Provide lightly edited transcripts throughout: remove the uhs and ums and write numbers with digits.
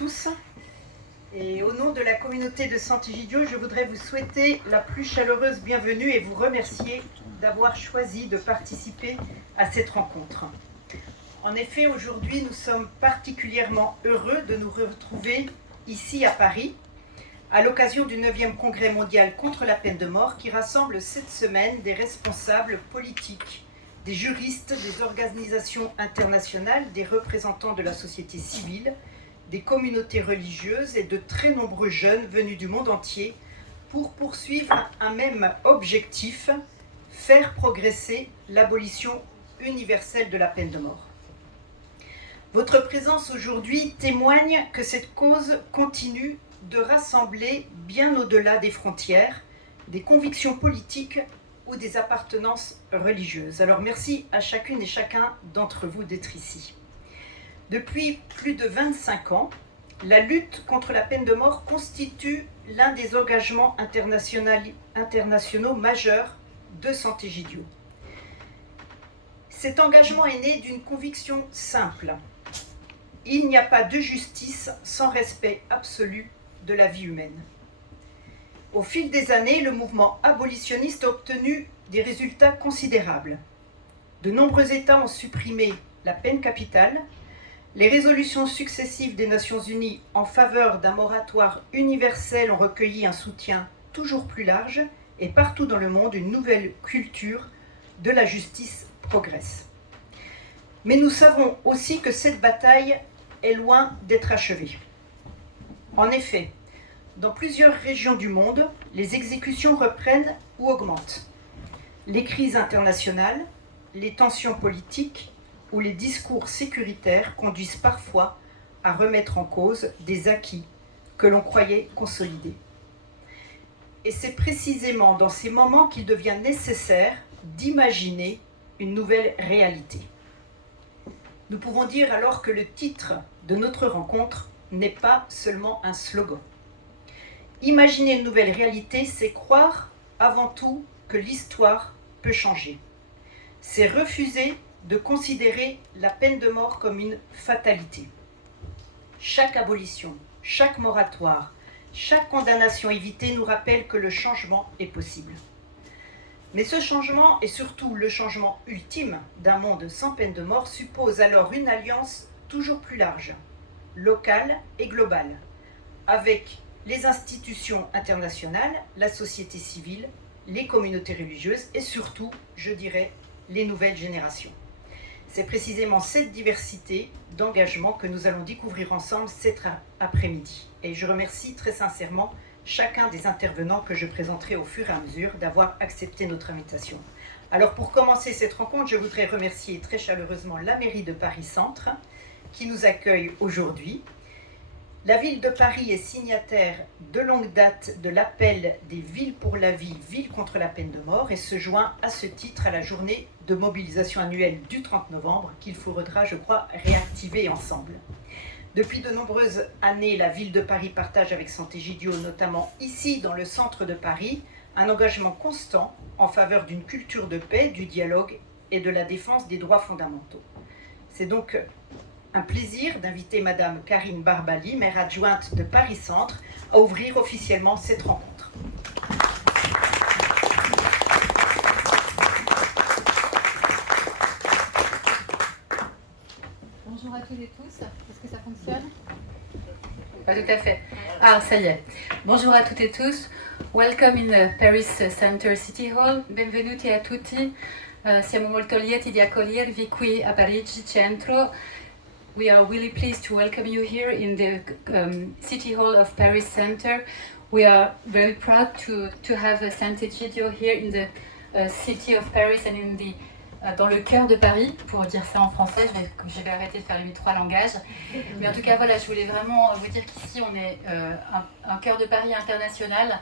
tous. Et au nom de la communauté de Sant'Egidio, je voudrais vous souhaiter la plus chaleureuse bienvenue et vous remercier d'avoir choisi de participer à cette rencontre. En effet, aujourd'hui, nous sommes particulièrement heureux de nous retrouver ici à Paris, à l'occasion du 9e Congrès mondial contre la peine de mort qui rassemble cette semaine des responsables politiques, des juristes, des organisations internationales, des représentants de la société civile, des communautés religieuses et de très nombreux jeunes venus du monde entier pour poursuivre un même objectif, faire progresser l'abolition universelle de la peine de mort. Votre présence aujourd'hui témoigne que cette cause continue de rassembler bien au-delà des frontières, des convictions politiques ou des appartenances religieuses. Alors merci à chacune et chacun d'entre vous d'être ici. Depuis plus de 25 ans, la lutte contre la peine de mort constitue l'un des engagements internationaux majeurs de Sant'Egidio. Cet engagement est né d'une conviction simple. Il n'y a pas de justice sans respect absolu de la vie humaine. Au fil des années, le mouvement abolitionniste a obtenu des résultats considérables. De nombreux États ont supprimé la peine capitale. Les résolutions successives des Nations Unies en faveur d'un moratoire universel ont recueilli un soutien toujours plus large et partout dans le monde, une nouvelle culture de la justice progresse. Mais nous savons aussi que cette bataille est loin d'être achevée. En effet, dans plusieurs régions du monde, les exécutions reprennent ou augmentent. Les crises internationales, les tensions politiques ou les discours sécuritaires conduisent parfois à remettre en cause des acquis que l'on croyait consolidés. Et c'est précisément dans ces moments qu'il devient nécessaire d'imaginer une nouvelle réalité. Nous pouvons dire alors que le titre de notre rencontre n'est pas seulement un slogan. Imaginer une nouvelle réalité, c'est croire avant tout que l'histoire peut changer. C'est refuser de considérer la peine de mort comme une fatalité. Chaque abolition, chaque moratoire, chaque condamnation évitée nous rappelle que le changement est possible. Mais ce changement, et surtout le changement ultime d'un monde sans peine de mort, suppose alors une alliance toujours plus large, locale et globale, avec les institutions internationales, la société civile, les communautés religieuses et surtout, je dirais, les nouvelles générations. C'est précisément cette diversité d'engagement que nous allons découvrir ensemble cet après-midi. Et je remercie très sincèrement chacun des intervenants que je présenterai au fur et à mesure d'avoir accepté notre invitation. Alors pour commencer cette rencontre, je voudrais remercier très chaleureusement la mairie de Paris Centre qui nous accueille aujourd'hui. La ville de Paris est signataire de longue date de l'appel des villes pour la vie, villes contre la peine de mort et se joint à ce titre à la journée de mobilisation annuelle du 30 novembre qu'il faudra, je crois, réactiver ensemble. Depuis de nombreuses années, la ville de Paris partage avec Sant'Egidio, notamment ici dans le centre de Paris, un engagement constant en faveur d'une culture de paix, du dialogue et de la défense des droits fondamentaux. C'est donc un plaisir d'inviter Madame Karine Barbali, maire adjointe de Paris Centre, à ouvrir officiellement cette rencontre. Bonjour à toutes et tous, est-ce que ça fonctionne? Pas tout à fait. Ah, ça y est. Bonjour à toutes et tous. Welcome in the Paris Center City Hall. Benvenuti a tutti. Siamo molto lieti di accogliervi qui a Parigi Centro. We are really pleased to welcome you here in the City Hall of Paris Center. We are very proud to have Sant'Egidio here in the city of Paris and in the dans le cœur de Paris, pour dire ça en français, je vais arrêter de faire les 3 langages. Mais en tout cas, voilà, je voulais vraiment vous dire qu'ici, on est un cœur de Paris international.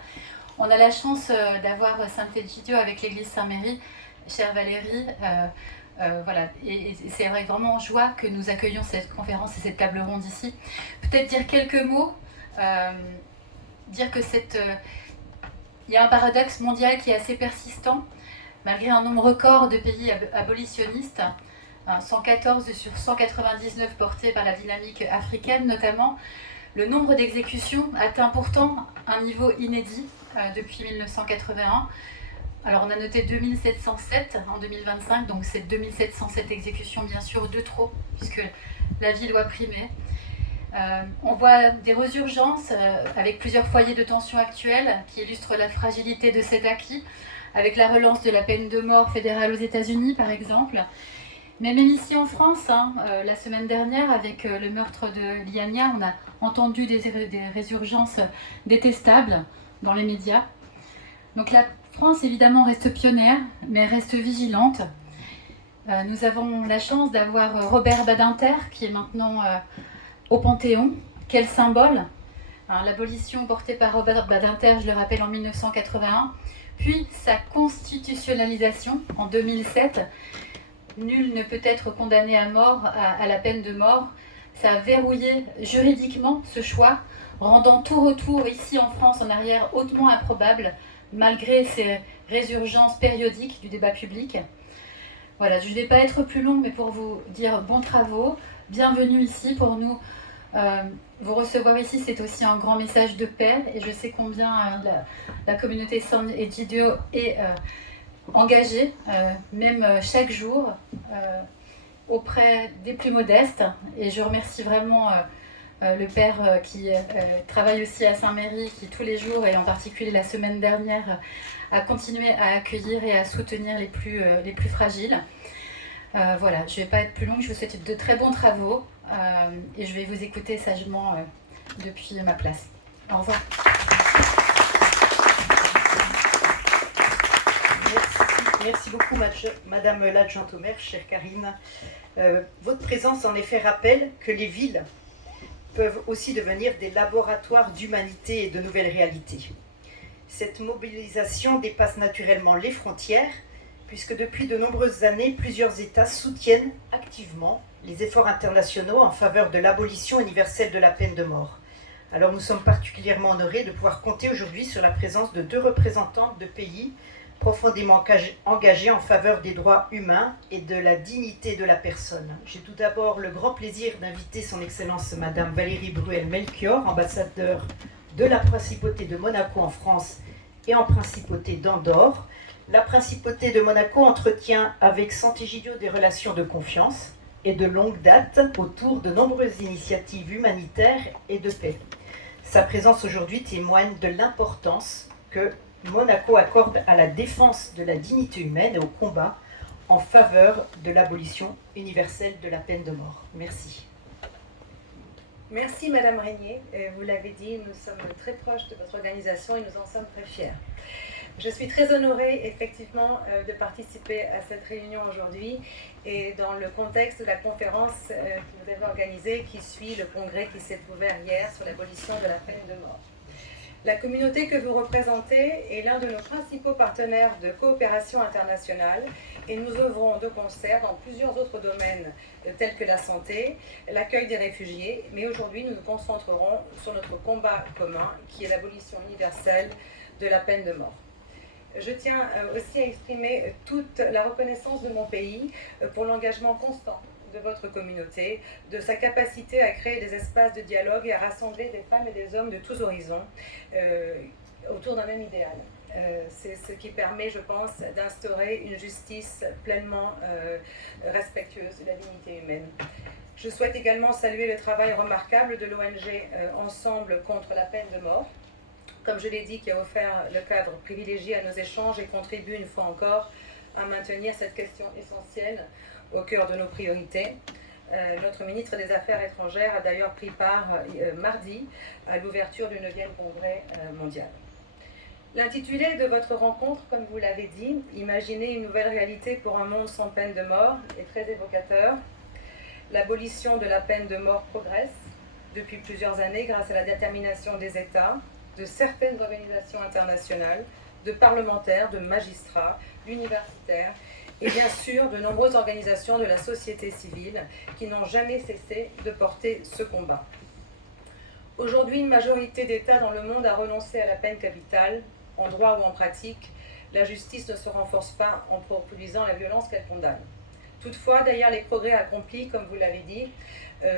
On a la chance d'avoir Sant'Egidio avec l'église Saint-Méry, chère Valérie. Voilà, et c'est vraiment en joie que nous accueillons cette conférence et cette table ronde ici. Peut-être dire quelques mots, dire que il y a un paradoxe mondial qui est assez persistant. Malgré un nombre record de pays abolitionnistes, 114 sur 199 portés par la dynamique africaine notamment, Le nombre d'exécutions atteint pourtant un niveau inédit depuis 1981. Alors on a noté 2707 en 2025, donc c'est 2707 exécutions bien sûr de trop, puisque la vie doit primer. On voit des résurgences avec plusieurs foyers de tension actuels qui illustrent la fragilité de cet acquis, avec la relance de la peine de mort fédérale aux États-Unis par exemple. Mais même ici en France, la semaine dernière, avec le meurtre de Liania, on a entendu des résurgences détestables dans les médias. Donc la France, évidemment, reste pionnière, mais reste vigilante. Nous avons la chance d'avoir Robert Badinter, qui est maintenant au Panthéon. Quel symbole! L'abolition portée par Robert Badinter, je le rappelle, en 1981, puis sa constitutionnalisation en 2007. Nul ne peut être condamné à mort, à la peine de mort. Ça a verrouillé juridiquement ce choix, rendant tout retour ici en France en arrière hautement improbable, malgré ces résurgences périodiques du débat public. Voilà, je ne vais pas être plus longue, mais pour vous dire bons travaux, bienvenue ici pour nous. Vous recevoir ici, c'est aussi un grand message de paix, et je sais combien la communauté San Egidio est engagée, même chaque jour, auprès des plus modestes. Et je remercie vraiment le père qui travaille aussi à Saint-Méry, qui tous les jours, et en particulier la semaine dernière, a continué à accueillir et à soutenir les plus fragiles. Voilà, je ne vais pas être plus longue, je vous souhaite de très bons travaux et je vais vous écouter sagement depuis ma place. Au revoir. Merci beaucoup, Madame l'adjointe au maire, chère Karine. Votre présence en effet rappelle que les villes peuvent aussi devenir des laboratoires d'humanité et de nouvelles réalités. Cette mobilisation dépasse naturellement les frontières, puisque depuis de nombreuses années, plusieurs États soutiennent activement les efforts internationaux en faveur de l'abolition universelle de la peine de mort. Alors nous sommes particulièrement honorés de pouvoir compter aujourd'hui sur la présence de 2 représentants de pays profondément engagés en faveur des droits humains et de la dignité de la personne. J'ai tout d'abord le grand plaisir d'inviter son Excellence Madame Valérie Bruel-Melchior, ambassadeur de la Principauté de Monaco en France et en Principauté d'Andorre. La Principauté de Monaco entretient avec Sant'Egidio des relations de confiance et de longue date autour de nombreuses initiatives humanitaires et de paix. Sa présence aujourd'hui témoigne de l'importance que Monaco accorde à la défense de la dignité humaine et au combat en faveur de l'abolition universelle de la peine de mort. Merci. Merci Madame Régnier. Vous l'avez dit, nous sommes très proches de votre organisation et nous en sommes très fiers. Je suis très honorée effectivement de participer à cette réunion aujourd'hui et dans le contexte de la conférence que vous avez organisée qui suit le congrès qui s'est ouvert hier sur l'abolition de la peine de mort. La communauté que vous représentez est l'un de nos principaux partenaires de coopération internationale et nous œuvrons de concert dans plusieurs autres domaines tels que la santé, l'accueil des réfugiés, mais aujourd'hui nous nous concentrerons sur notre combat commun qui est l'abolition universelle de la peine de mort. Je tiens aussi à exprimer toute la reconnaissance de mon pays pour l'engagement constant de votre communauté, de sa capacité à créer des espaces de dialogue et à rassembler des femmes et des hommes de tous horizons autour d'un même idéal. C'est ce qui permet, je pense, d'instaurer une justice pleinement respectueuse de la dignité humaine. Je souhaite également saluer le travail remarquable de l'ONG Ensemble contre la peine de mort, comme je l'ai dit, qui a offert le cadre privilégié à nos échanges et contribue une fois encore à maintenir cette question essentielle au cœur de nos priorités. Notre ministre des Affaires étrangères a d'ailleurs pris part mardi à l'ouverture du 9e congrès mondial. L'intitulé de votre rencontre, comme vous l'avez dit, « Imaginez une nouvelle réalité pour un monde sans peine de mort » est très évocateur. L'abolition de la peine de mort progresse depuis plusieurs années grâce à la détermination des États, de certaines organisations internationales, de parlementaires, de magistrats, d'universitaires et bien sûr de nombreuses organisations de la société civile qui n'ont jamais cessé de porter ce combat. Aujourd'hui, une majorité d'États dans le monde a renoncé à la peine capitale, en droit ou en pratique. La justice ne se renforce pas en produisant la violence qu'elle condamne. Toutefois, derrière les progrès accomplis, comme vous l'avez dit,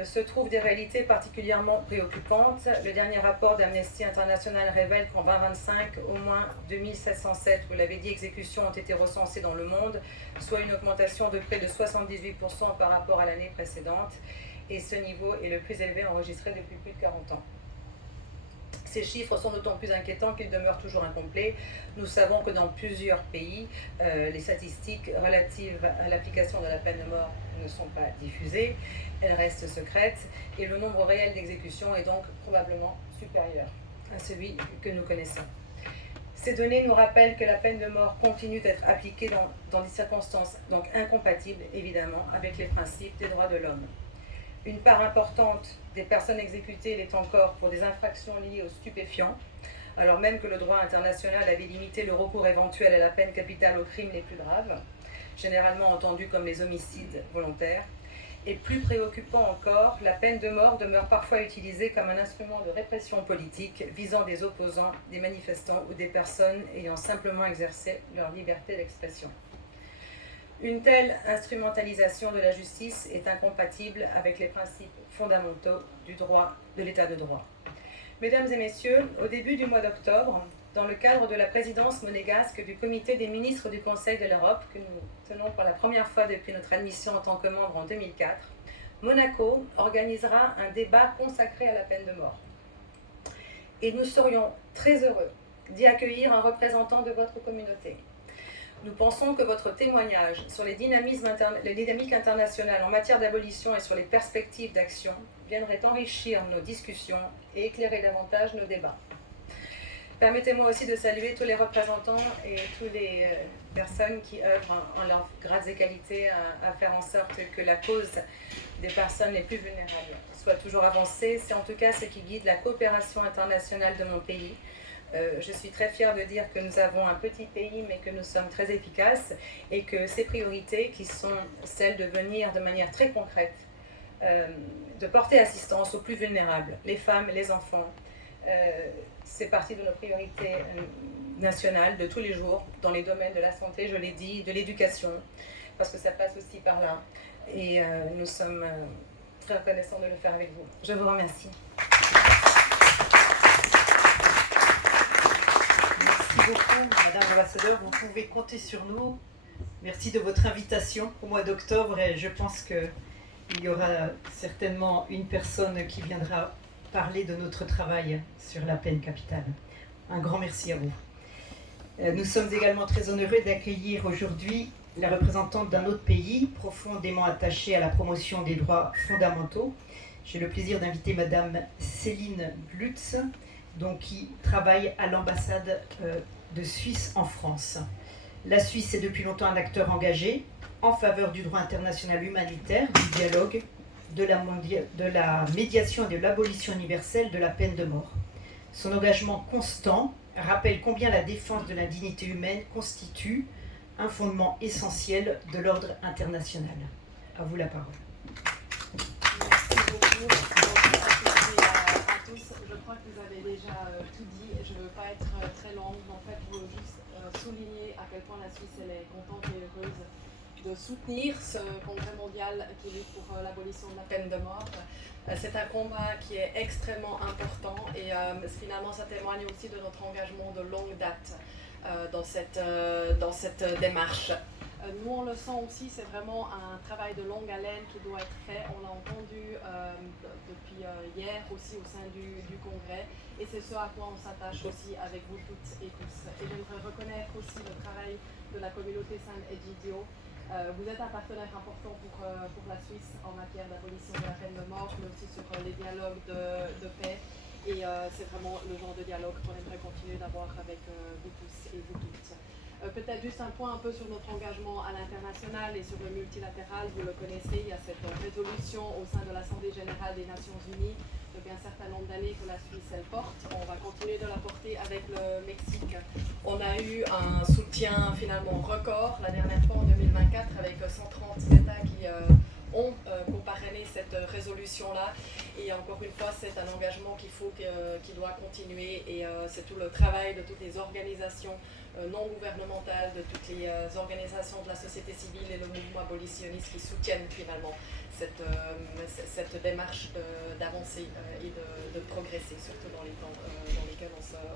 se trouvent des réalités particulièrement préoccupantes. Le dernier rapport d'Amnesty International révèle qu'en 2025, au moins 2707, vous l'avez dit, exécutions ont été recensées dans le monde, soit une augmentation de près de 78% par rapport à l'année précédente. Et ce niveau est le plus élevé enregistré depuis plus de 40 ans. Ces chiffres sont d'autant plus inquiétants qu'ils demeurent toujours incomplets. Nous savons que dans plusieurs pays, les statistiques relatives à l'application de la peine de mort ne sont pas diffusées, elles restent secrètes, et le nombre réel d'exécutions est donc probablement supérieur à celui que nous connaissons. Ces données nous rappellent que la peine de mort continue d'être appliquée dans des circonstances donc incompatibles, évidemment, avec les principes des droits de l'homme. Une part importante des personnes exécutées l'est encore pour des infractions liées aux stupéfiants, alors même que le droit international avait limité le recours éventuel à la peine capitale aux crimes les plus graves, généralement entendus comme les homicides volontaires. Et plus préoccupant encore, la peine de mort demeure parfois utilisée comme un instrument de répression politique visant des opposants, des manifestants ou des personnes ayant simplement exercé leur liberté d'expression. Une telle instrumentalisation de la justice est incompatible avec les principes fondamentaux du droit, de l'état de droit. Mesdames et messieurs, au début du mois d'octobre, dans le cadre de la présidence monégasque du comité des ministres du Conseil de l'Europe, que nous tenons pour la première fois depuis notre admission en tant que membre en 2004, Monaco organisera un débat consacré à la peine de mort. Et nous serions très heureux d'y accueillir un représentant de votre communauté. Nous pensons que votre témoignage sur les dynamiques internationales en matière d'abolition et sur les perspectives d'action viendrait enrichir nos discussions et éclairer davantage nos débats. Permettez-moi aussi de saluer tous les représentants et toutes les personnes qui œuvrent en leurs grades et qualités à faire en sorte que la cause des personnes les plus vulnérables soit toujours avancée. C'est en tout cas ce qui guide la coopération internationale de mon pays. Je suis très fière de dire que nous avons un petit pays, mais que nous sommes très efficaces et que ces priorités, qui sont celles de venir de manière très concrète, de porter assistance aux plus vulnérables, les femmes, les enfants, c'est partie de nos priorités nationales de tous les jours, dans les domaines de la santé, je l'ai dit, de l'éducation, parce que ça passe aussi par là. Et nous sommes très reconnaissants de le faire avec vous. Je vous remercie. Merci beaucoup, Madame l'ambassadeur. Vous pouvez compter sur nous. Merci de votre invitation au mois d'octobre et je pense qu'il y aura certainement une personne qui viendra parler de notre travail sur la peine capitale. Un grand merci à vous. Nous sommes également très honorés d'accueillir aujourd'hui la représentante d'un autre pays profondément attaché à la promotion des droits fondamentaux. J'ai le plaisir d'inviter Madame Céline Glutz, qui travaille à l'ambassade de Suisse en France. La Suisse est depuis longtemps un acteur engagé en faveur du droit international humanitaire, du dialogue, de la médiation et de l'abolition universelle de la peine de mort. Son engagement constant rappelle combien la défense de la dignité humaine constitue un fondement essentiel de l'ordre international. À vous la parole. Merci beaucoup. Bonjour à tous. Je crois que vous avez déjà tout dit. Je ne veux pas être très longue. En fait, je veux juste souligner à quel point la Suisse elle est contente et heureuse de soutenir ce congrès mondial qui lutte pour l'abolition de la peine de mort. C'est un combat qui est extrêmement important et finalement ça témoigne aussi de notre engagement de longue date dans cette démarche. Nous on le sent aussi, c'est vraiment un travail de longue haleine qui doit être fait. On l'a entendu depuis hier aussi au sein du congrès et c'est ce à quoi on s'attache aussi avec vous toutes et tous. Et j'aimerais reconnaître aussi le travail de la communauté San Egidio. Vous êtes un partenaire important pour la Suisse en matière d'abolition de la peine de mort, mais aussi sur les dialogues de paix. Et c'est vraiment le genre de dialogue qu'on aimerait continuer d'avoir avec vous tous et vous toutes. Peut-être juste un point un peu sur notre engagement à l'international et sur le multilatéral. Vous le connaissez, il y a cette résolution au sein de l'Assemblée générale des Nations Unies depuis un certain nombre d'années que la Suisse elle porte. On va continuer de la porter avec le Mexique. On a eu un soutien finalement record la dernière fois en 2024 avec 130 États qui ont coparrainé cette résolution-là. Et encore une fois, c'est un engagement qui doit continuer. Et c'est tout le travail de toutes les organisations non gouvernementales, de toutes les organisations de la société civile et le mouvement abolitionniste qui soutiennent finalement cette démarche d'avancer et de progresser, surtout dans les temps dans lesquels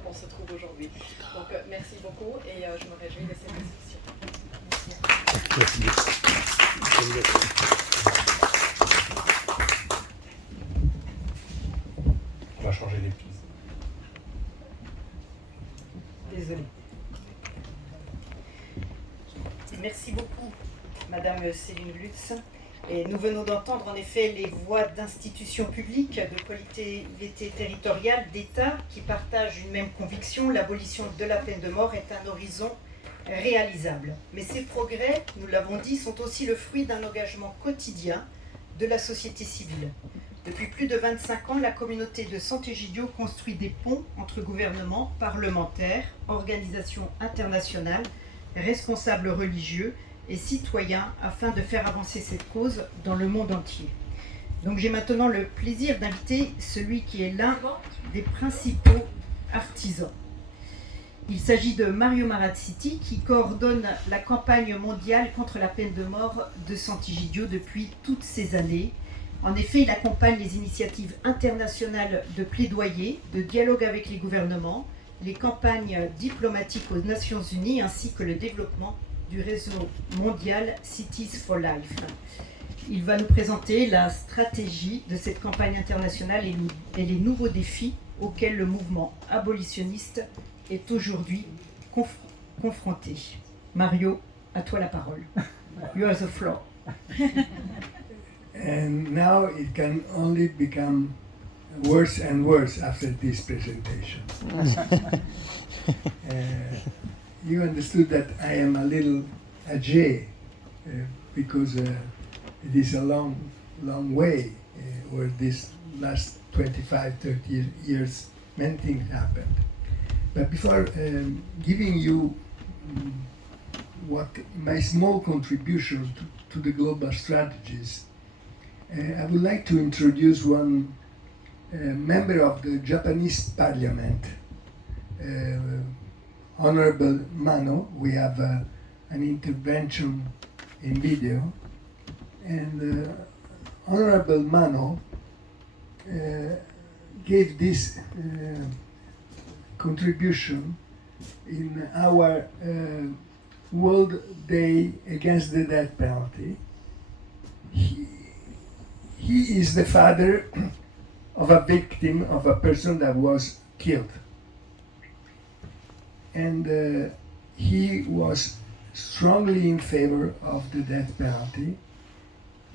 on se trouve aujourd'hui. Donc merci beaucoup et je me réjouis de cette discussion. Merci. On va changer les pistes. Désolée. Merci beaucoup, Madame Céline Lutz. Et nous venons d'entendre en effet les voix d'institutions publiques, de collectivités territoriales, d'États qui partagent une même conviction, l'abolition de la peine de mort est un horizon réalisable. Mais ces progrès, nous l'avons dit, sont aussi le fruit d'un engagement quotidien de la société civile. Depuis plus de 25 ans, la communauté de Sant'Egidio construit des ponts entre gouvernements, parlementaires, organisations internationales, responsables religieux et citoyens afin de faire avancer cette cause dans le monde entier. Donc j'ai maintenant le plaisir d'inviter celui qui est l'un des principaux artisans. Il s'agit de Mario Marazziti qui coordonne la campagne mondiale contre la peine de mort de Sant'Egidio depuis toutes ces années. En effet, il accompagne les initiatives internationales de plaidoyer, de dialogue avec les gouvernements, les campagnes diplomatiques aux Nations Unies ainsi que le développement du réseau mondial Cities for Life. Il va nous présenter la stratégie de cette campagne internationale et les nouveaux défis auxquels le mouvement abolitionniste est aujourd'hui confronté. Mario, à toi la parole. You have the floor. And now it can only become worse and worse after this presentation. You understood that I am a little âgé because it is a long way where this last 25-30 years many things happened. But before giving you what my small contribution to the global strategies, I would like to introduce one member of the Japanese Parliament, Honorable Mano. We have an intervention in video, and Honorable Mano gave this contribution in our World Day Against the Death Penalty. He is the father of a victim, of a person that was killed. And he was strongly in favor of the death penalty.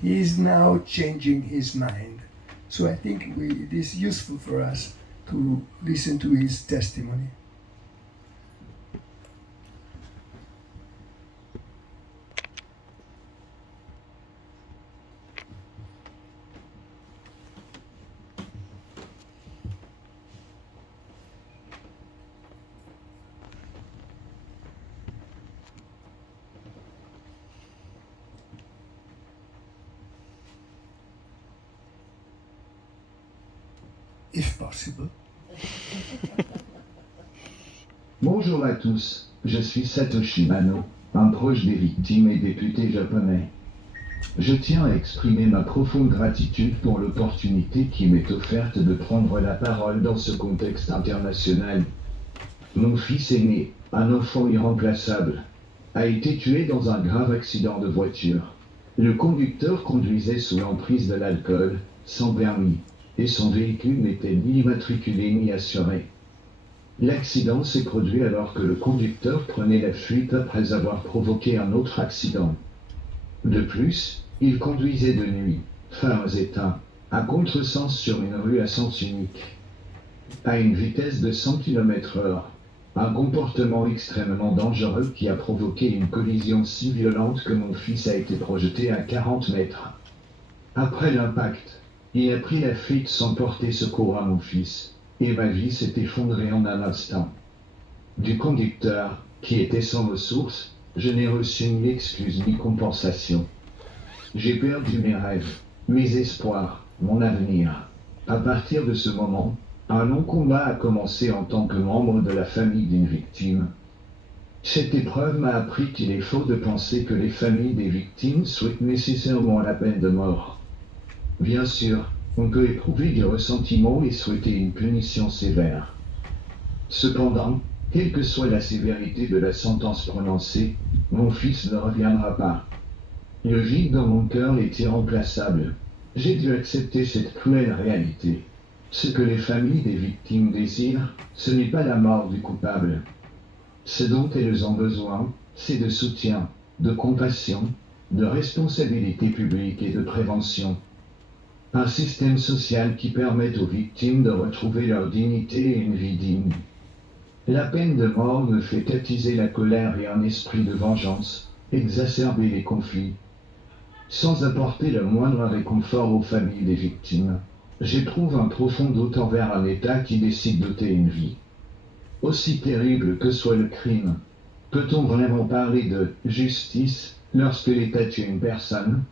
He is now changing his mind. So I think it is useful for us to listen to his testimony. If possible. Bonjour à tous, je suis Satoshi Mano, un proche des victimes et député japonais. Je tiens à exprimer ma profonde gratitude pour l'opportunité qui m'est offerte de prendre la parole dans ce contexte international. Mon fils aîné, un enfant irremplaçable, a été tué dans un grave accident de voiture. Le conducteur conduisait sous l'emprise de l'alcool, sans permis, et son véhicule n'était ni immatriculé ni assuré. L'accident s'est produit alors que le conducteur prenait la fuite après avoir provoqué un autre accident. De plus, il conduisait de nuit, phares éteints, à contresens sur une rue à sens unique. À une vitesse de 100 km/h, un comportement extrêmement dangereux qui a provoqué une collision si violente que mon fils a été projeté à 40 mètres. Après l'impact, il a pris la fuite sans porter secours à mon fils, et ma vie s'est effondrée en un instant. Du conducteur, qui était sans ressources, je n'ai reçu ni excuse ni compensation. J'ai perdu mes rêves, mes espoirs, mon avenir. À partir de ce moment, un long combat a commencé en tant que membre de la famille d'une victime. Cette épreuve m'a appris qu'il est faux de penser que les familles des victimes souhaitent nécessairement la peine de mort. Bien sûr, on peut éprouver du ressentiment et souhaiter une punition sévère. Cependant, quelle que soit la sévérité de la sentence prononcée, mon fils ne reviendra pas. Le vide dans mon cœur est irremplaçable. J'ai dû accepter cette cruelle réalité. Ce que les familles des victimes désirent, ce n'est pas la mort du coupable. Ce dont elles ont besoin, c'est de soutien, de compassion, de responsabilité publique et de prévention. Un système social qui permette aux victimes de retrouver leur dignité et une vie digne. La peine de mort ne fait qu'attiser la colère et un esprit de vengeance, exacerber les conflits. Sans apporter le moindre réconfort aux familles des victimes, j'éprouve un profond doute envers un État qui décide d'ôter une vie. Aussi terrible que soit le crime, peut-on vraiment parler de justice lorsque l'État tue une personne?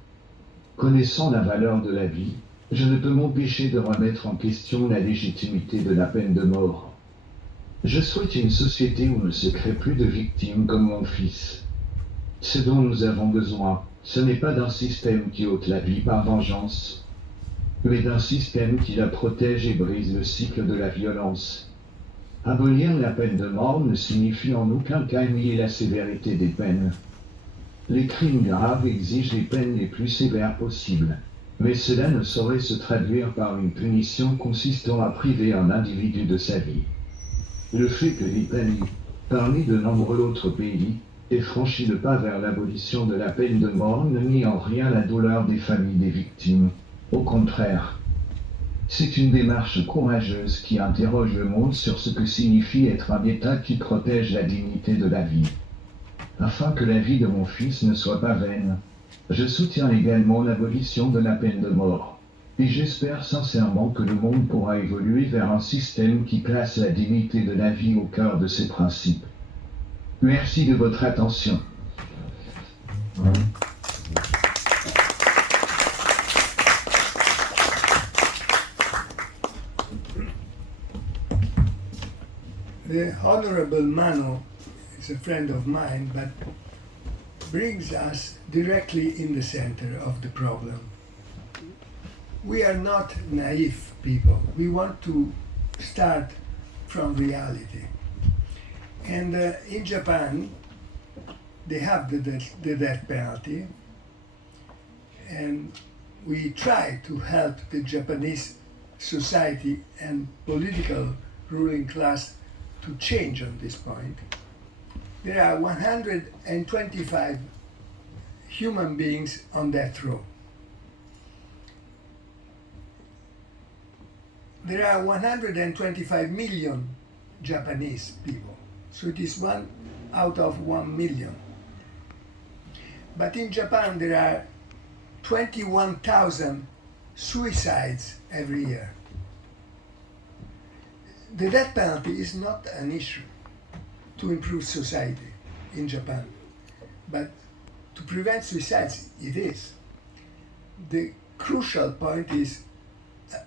Connaissant la valeur de la vie, je ne peux m'empêcher de remettre en question la légitimité de la peine de mort. Je souhaite une société où ne se crée plus de victimes comme mon fils. Ce dont nous avons besoin, ce n'est pas d'un système qui ôte la vie par vengeance, mais d'un système qui la protège et brise le cycle de la violence. Abolir la peine de mort ne signifie en aucun cas nier la sévérité des peines. Les crimes graves exigent les peines les plus sévères possibles, mais cela ne saurait se traduire par une punition consistant à priver un individu de sa vie. Le fait que l'Italie, parmi de nombreux autres pays, ait franchi le pas vers l'abolition de la peine de mort ne nie en rien la douleur des familles des victimes. Au contraire, c'est une démarche courageuse qui interroge le monde sur ce que signifie être un État qui protège la dignité de la vie. Afin que la vie de mon fils ne soit pas vaine, je soutiens également l'abolition de la peine de mort. Et j'espère sincèrement que le monde pourra évoluer vers un système qui place la dignité de la vie au cœur de ses principes. Merci de votre attention. The Honorable Mano is a friend of mine, but brings us directly in the center of the problem. We are not naive people. We want to start from reality. And in Japan, they have the death penalty, and we try to help the Japanese society and political ruling class to change on this point. There are 125 human beings on death row. There are 125 million Japanese people, so it is 1 out of 1 million. But in Japan there are 21,000 suicides every year. The death penalty is not an issue to improve society in Japan, but to prevent suicides it is. The crucial point is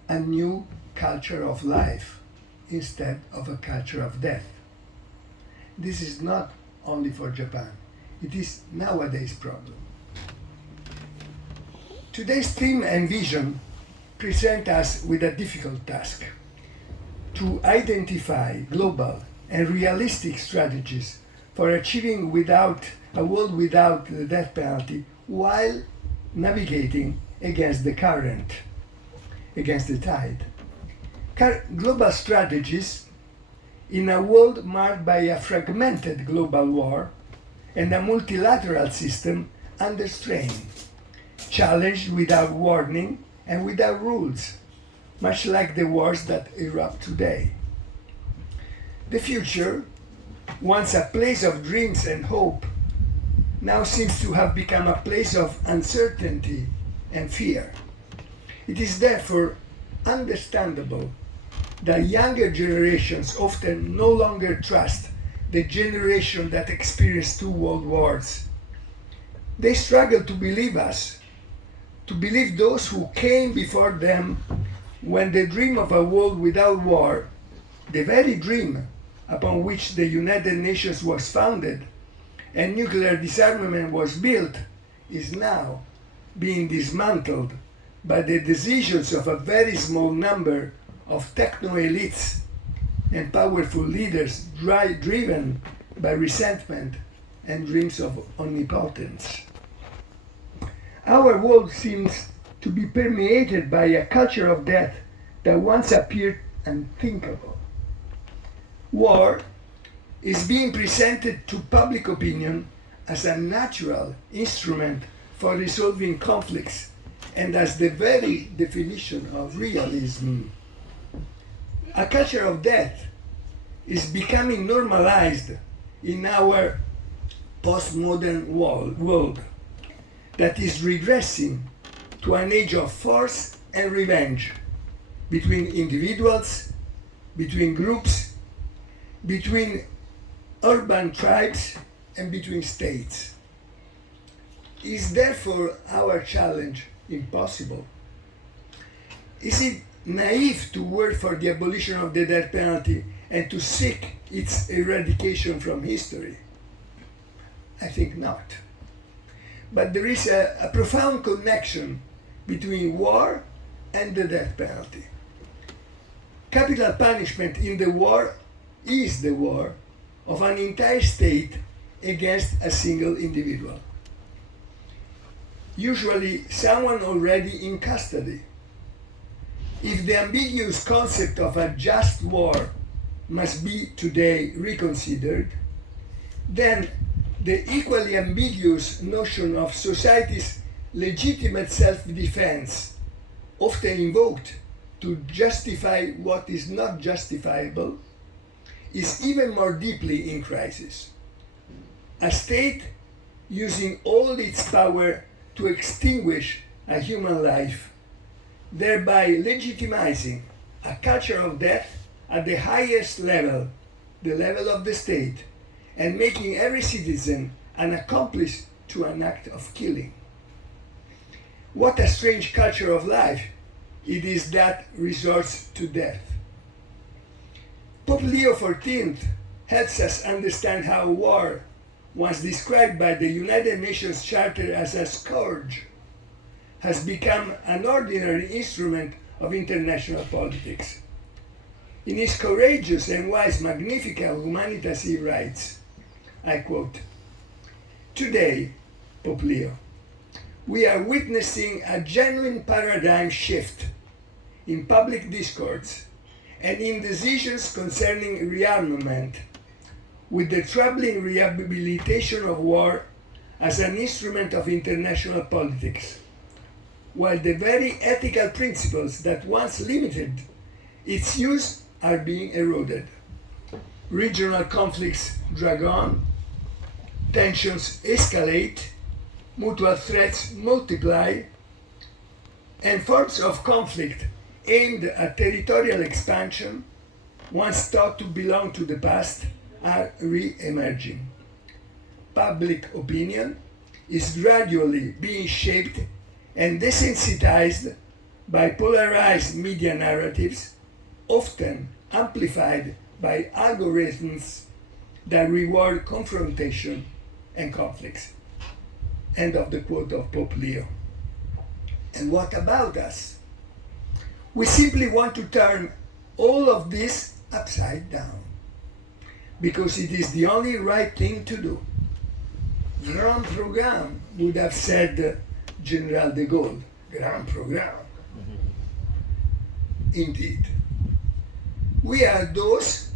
a new culture of life instead of a culture of death. This is not only for Japan, it is nowadays problem. Today's theme and vision present us with a difficult task: to identify global and realistic strategies for achieving a world without the death penalty while navigating against the current, against the tide. Global strategies in a world marked by a fragmented global war and a multilateral system under strain, challenged without warning and without rules, much like the wars that erupt today. The future, once a place of dreams and hope, now seems to have become a place of uncertainty and fear. It is therefore understandable that younger generations often no longer trust the generation that experienced 2 world wars. They struggle to believe us to believe those who came before them when the dream of a world without war, the very dream upon which the United Nations was founded and nuclear disarmament was built, is now being dismantled by the decisions of a very small number of techno-elites and powerful leaders driven by resentment and dreams of omnipotence. Our world seems to be permeated by a culture of death that once appeared unthinkable. War is being presented to public opinion as a natural instrument for resolving conflicts and as the very definition of realism. A culture of death is becoming normalized in our postmodern world that is regressing to an age of force and revenge between individuals, between groups, between urban tribes, and between states. Is therefore our challenge impossible? Is it naive to work for the abolition of the death penalty and to seek its eradication from history? I think not. But there is a profound connection between war and the death penalty. Capital punishment in the war is the war of an entire state against a single individual. Usually someone already in custody. If the ambiguous concept of a just war must be today reconsidered, then the equally ambiguous notion of society's legitimate self-defense, often invoked to justify what is not justifiable, is even more deeply in crisis. A state using all its power to extinguish a human life, thereby legitimizing a culture of death at the highest level, the level of the state, and making every citizen an accomplice to an act of killing. What a strange culture of life it is that resorts to death. Pope Leo XIV helps us understand how war, once described by the United Nations Charter as a scourge, has become an ordinary instrument of international politics. In his courageous and wise Magnificat Humanitas he writes, I quote, "Today, Pope Leo, we are witnessing a genuine paradigm shift in public discourse and in decisions concerning rearmament, with the troubling rehabilitation of war as an instrument of international politics, while the very ethical principles that once limited its use are being eroded. Regional conflicts drag on, tensions escalate, mutual threats multiply, and forms of conflict aimed at territorial expansion, once thought to belong to the past, are re-emerging. Public opinion is gradually being shaped and desensitized by polarized media narratives, often amplified by algorithms that reward confrontation and conflicts." End of the quote of Pope Leo. And what about us? We simply want to turn all of this upside down, because it is the only right thing to do. Grand programme, would have said General de Gaulle. Grand programme. Indeed. We are those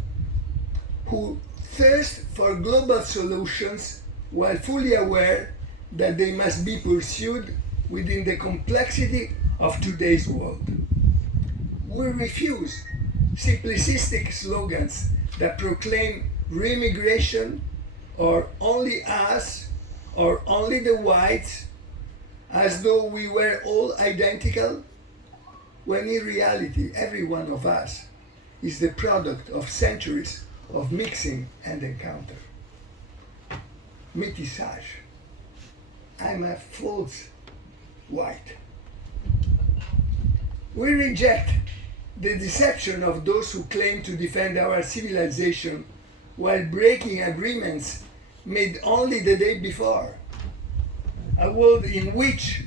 who thirst for global solutions while fully aware that they must be pursued within the complexity of today's world. We refuse simplistic slogans that proclaim re-immigration or only us or only the whites, as though we were all identical, when in reality every one of us is the product of centuries of mixing and encounter. Métissage. I'm a false white. We reject the deception of those who claim to defend our civilization while breaking agreements made only the day before. A world in which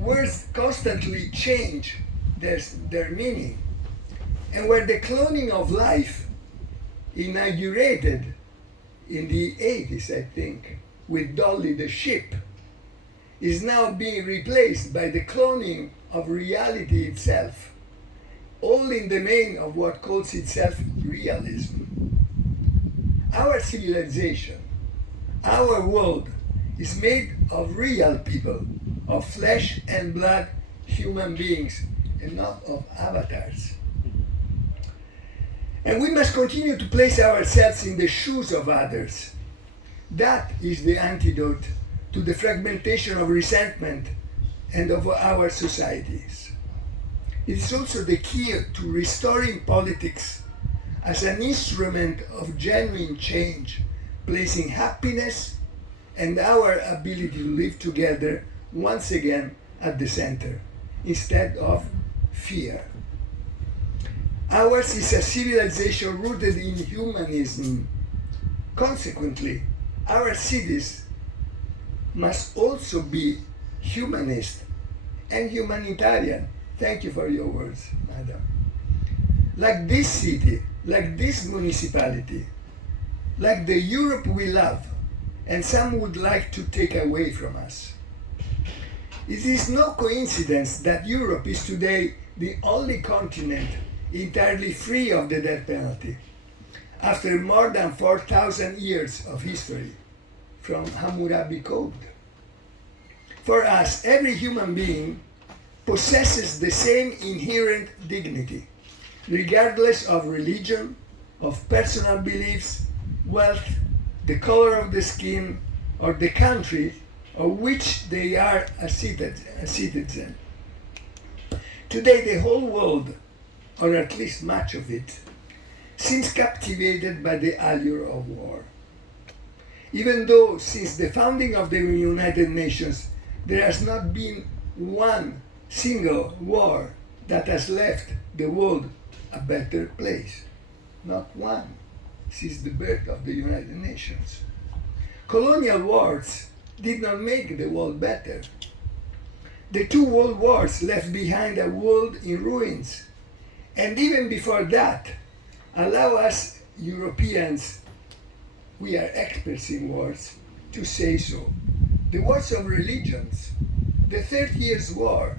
words constantly change their meaning, and where the cloning of life, inaugurated in the 80s, I think, with Dolly the sheep, is now being replaced by the cloning of reality itself, all in the name of what calls itself realism. Our civilization, our world, is made of real people, of flesh and blood human beings, and not of avatars. And we must continue to place ourselves in the shoes of others. That is the antidote to the fragmentation of resentment and of our societies. It is also the key to restoring politics as an instrument of genuine change, placing happiness and our ability to live together once again at the center, instead of fear. Ours is a civilization rooted in humanism. Consequently, our cities must also be humanist and humanitarian. Thank you for your words, madam. Like this city, like this municipality, like the Europe we love, and some would like to take away from us. It is no coincidence that Europe is today the only continent entirely free of the death penalty, after more than 4,000 years of history, from Hammurabi Code. For us, every human being possesses the same inherent dignity, regardless of religion, of personal beliefs, wealth, the color of the skin, or the country of which they are a citizen. Today, the whole world, or at least much of it, seems captivated by the allure of war. Even though since the founding of the United Nations, there has not been one single war that has left the world a better place. Not one since the birth of the United Nations. Colonial wars did not make the world better. The two world wars left behind a world in ruins. And even before that, allow us Europeans, we are experts in wars, to say so. The wars of religions, the 30 Years' War,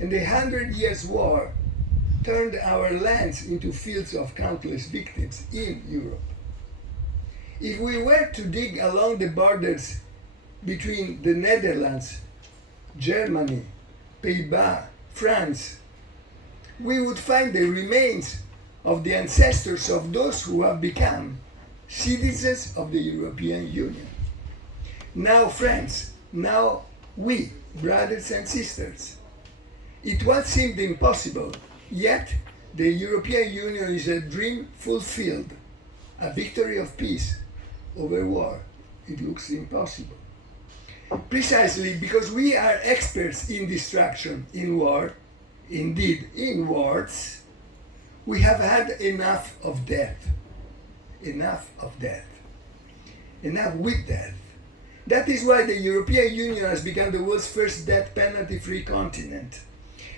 and the 100 Years' War turned our lands into fields of countless victims in Europe. If we were to dig along the borders between the Netherlands, Germany, Pays-Bas, France, we would find the remains of the ancestors of those who have become citizens of the European Union. Now friends, now we, brothers and sisters. It once seemed impossible, yet the European Union is a dream fulfilled, a victory of peace over war. It looks impossible. Precisely because we are experts in destruction, in war, indeed in wars, we have had enough of death. Enough of death. Enough with death. That is why the European Union has become the world's first death penalty-free continent.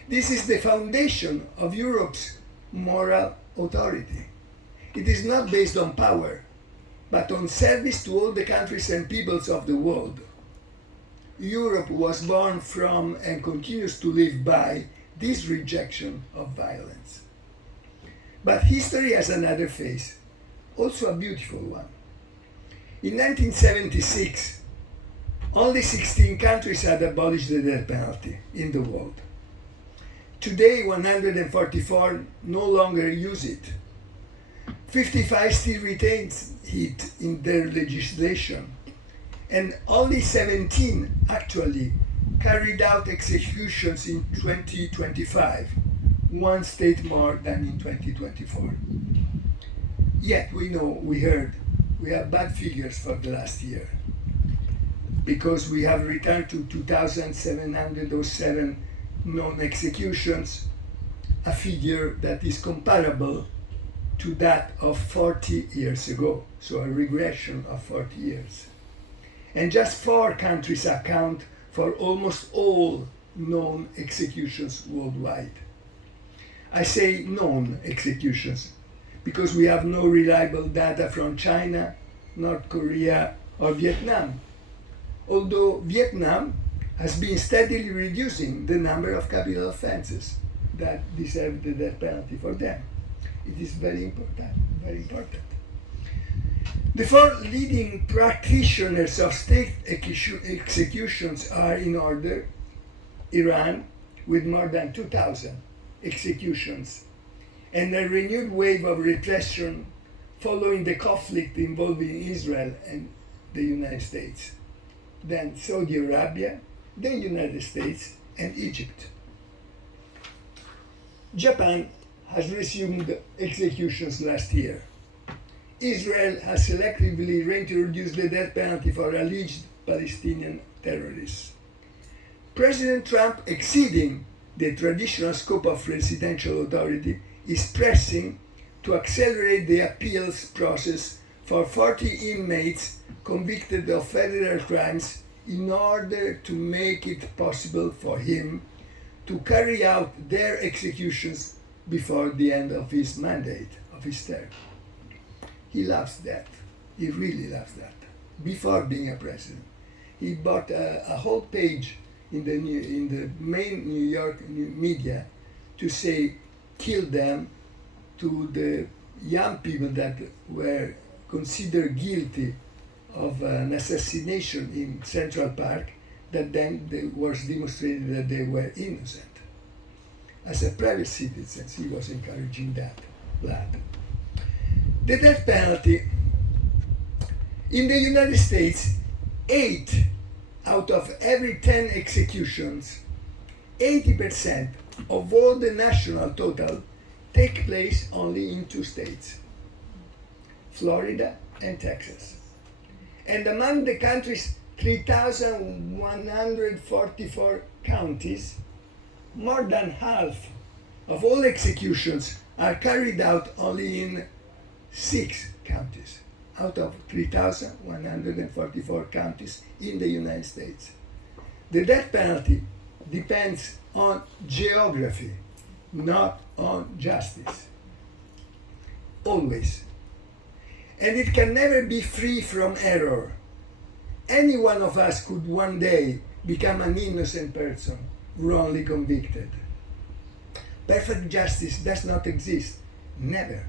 This is the foundation of Europe's moral authority. It is not based on power, but on service to all the countries and peoples of the world. Europe was born from and continues to live by this rejection of violence. But history has another face, also a beautiful one. In 1976, only 16 countries had abolished the death penalty in the world. Today, 144 no longer use it. 55 still retains it in their legislation, and only 17 actually carried out executions in 2025, one state more than in 2024. Yet we know, we heard, we have bad figures for the last year, because we have returned to 2,707 known executions, a figure that is comparable to that of 40 years ago, so a regression of 40 years. And just 4 countries account for almost all known executions worldwide. I say known executions because we have no reliable data from China, North Korea, or Vietnam, although Vietnam has been steadily reducing the number of capital offenses that deserve the death penalty for them. It is very important, very important. The 4 leading practitioners of state executions are in order: Iran, with more than 2,000 executions, and a renewed wave of repression following the conflict involving Israel and the United States. Then Saudi Arabia, the United States, and Egypt. Japan has resumed executions last year. Israel has selectively reintroduced the death penalty for alleged Palestinian terrorists. President Trump, exceeding the traditional scope of presidential authority, is pressing to accelerate the appeals process for 40 inmates convicted of federal crimes in order to make it possible for him to carry out their executions before the end of his mandate, of his term. He loves that. He really loves that. Before being a president, he bought a whole page in the main New York media to say, kill them, to the young people that were considered guilty of an assassination in Central Park, that then it was demonstrated that they were innocent. As a private citizen, he was encouraging that blood. The death penalty. In the United States, 8 out of every 10 executions, 80% of all the national total, take place only in 2 states, Florida and Texas. And among the country's 3,144 counties, more than half of all executions are carried out only in 6 counties out of 3,144 counties in the United States. The death penalty depends on geography, not on justice. Always. And it can never be free from error. Any one of us could one day become an innocent person, wrongly convicted. Perfect justice does not exist. Never.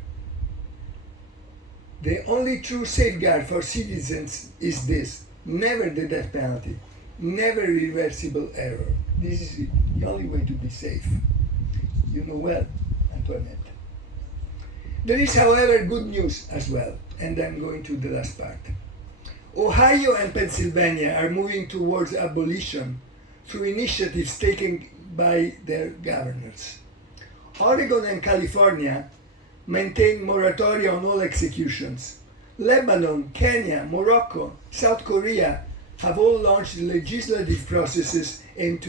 The only true safeguard for citizens is this: never the death penalty, never irreversible error. This is the only way to be safe. You know well, Antoinette. There is, however, good news as well, and I'm going to the last part. Ohio and Pennsylvania are moving towards abolition through initiatives taken by their governors. Oregon and California maintain moratoria on all executions. Lebanon, Kenya, Morocco, South Korea have all launched legislative processes aimed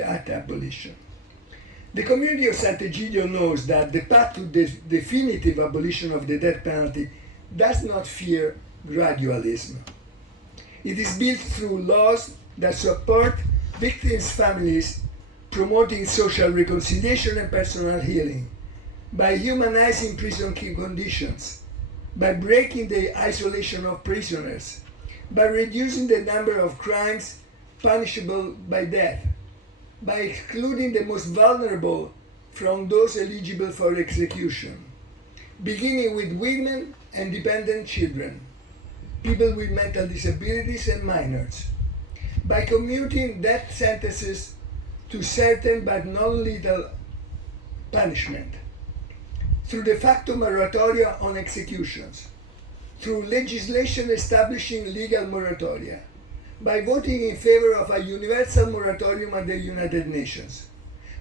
at abolition. The community of Sant'Egidio knows that the path to the definitive abolition of the death penalty does not fear gradualism. It is built through laws that support victims' families, promoting social reconciliation and personal healing, by humanizing prison conditions, by breaking the isolation of prisoners, by reducing the number of crimes punishable by death, by excluding the most vulnerable from those eligible for execution, beginning with women and dependent children, people with mental disabilities and minors, by commuting death sentences to certain but non-lethal punishment, through de facto moratoria on executions, through legislation establishing legal moratoria, by voting in favor of a universal moratorium at the United Nations,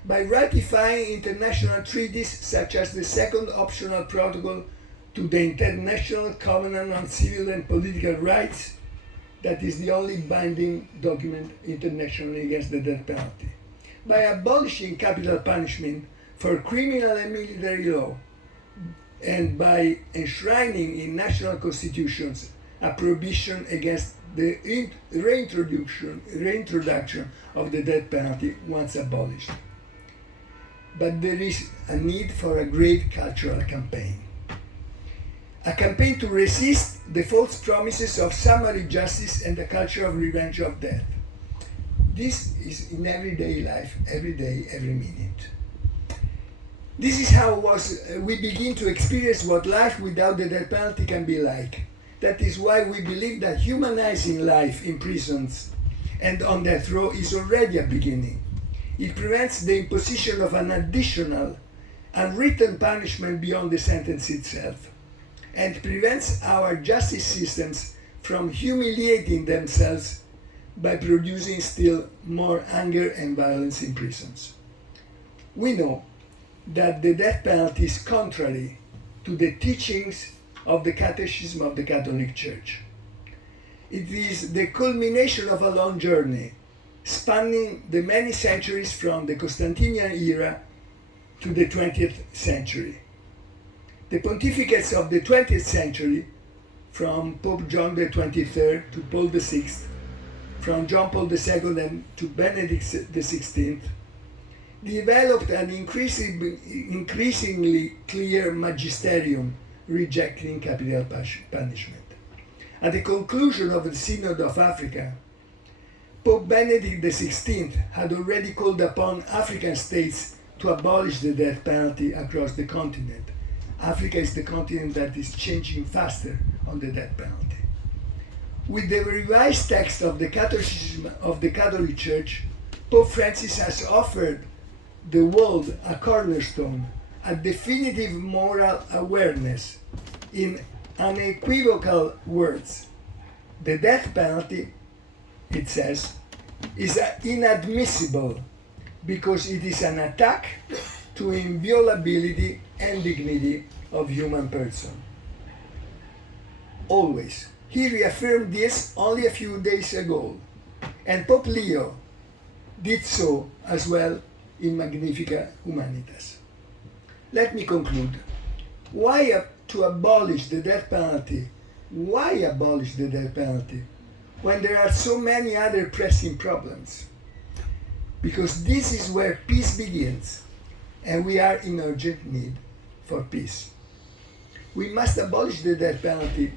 by ratifying international treaties such as the Second Optional Protocol to the International Covenant on Civil and Political Rights, that is the only binding document internationally against the death penalty. By abolishing capital punishment for criminal and military law, and by enshrining in national constitutions a prohibition against the reintroduction of the death penalty once abolished. But there is a need for a great cultural campaign. A campaign to resist the false promises of summary justice and the culture of revenge of death. This is in everyday life, every day, every minute. This is how we begin to experience what life without the death penalty can be like. That is why we believe that humanizing life in prisons and on death row is already a beginning. It prevents the imposition of an additional, unwritten punishment beyond the sentence itself, and prevents our justice systems from humiliating themselves by producing still more anger and violence in prisons. We know that the death penalty is contrary to the teachings of the Catechism of the Catholic Church. It is the culmination of a long journey, spanning the many centuries from the Constantinian era to the 20th century. The pontificates of the 20th century, from Pope John XXIII to Paul VI, from John Paul II to Benedict XVI, developed an increasingly clear magisterium rejecting capital punishment. At the conclusion of the Synod of Africa, Pope Benedict XVI had already called upon African states to abolish the death penalty across the continent. Africa is the continent that is changing faster on the death penalty. With the revised text of the Catechism of the Catholic Church, Pope Francis has offered the world a cornerstone, a definitive moral awareness. In unequivocal words, the death penalty, it says, is inadmissible because it is an attack to inviolability and dignity of human person. Always. He reaffirmed this only a few days ago, and Pope Leo did so as well in Magnificat Humanitas. Let me conclude. Why to abolish the death penalty? Why abolish the death penalty when there are so many other pressing problems? Because this is where peace begins, and we are in urgent need for peace. We must abolish the death penalty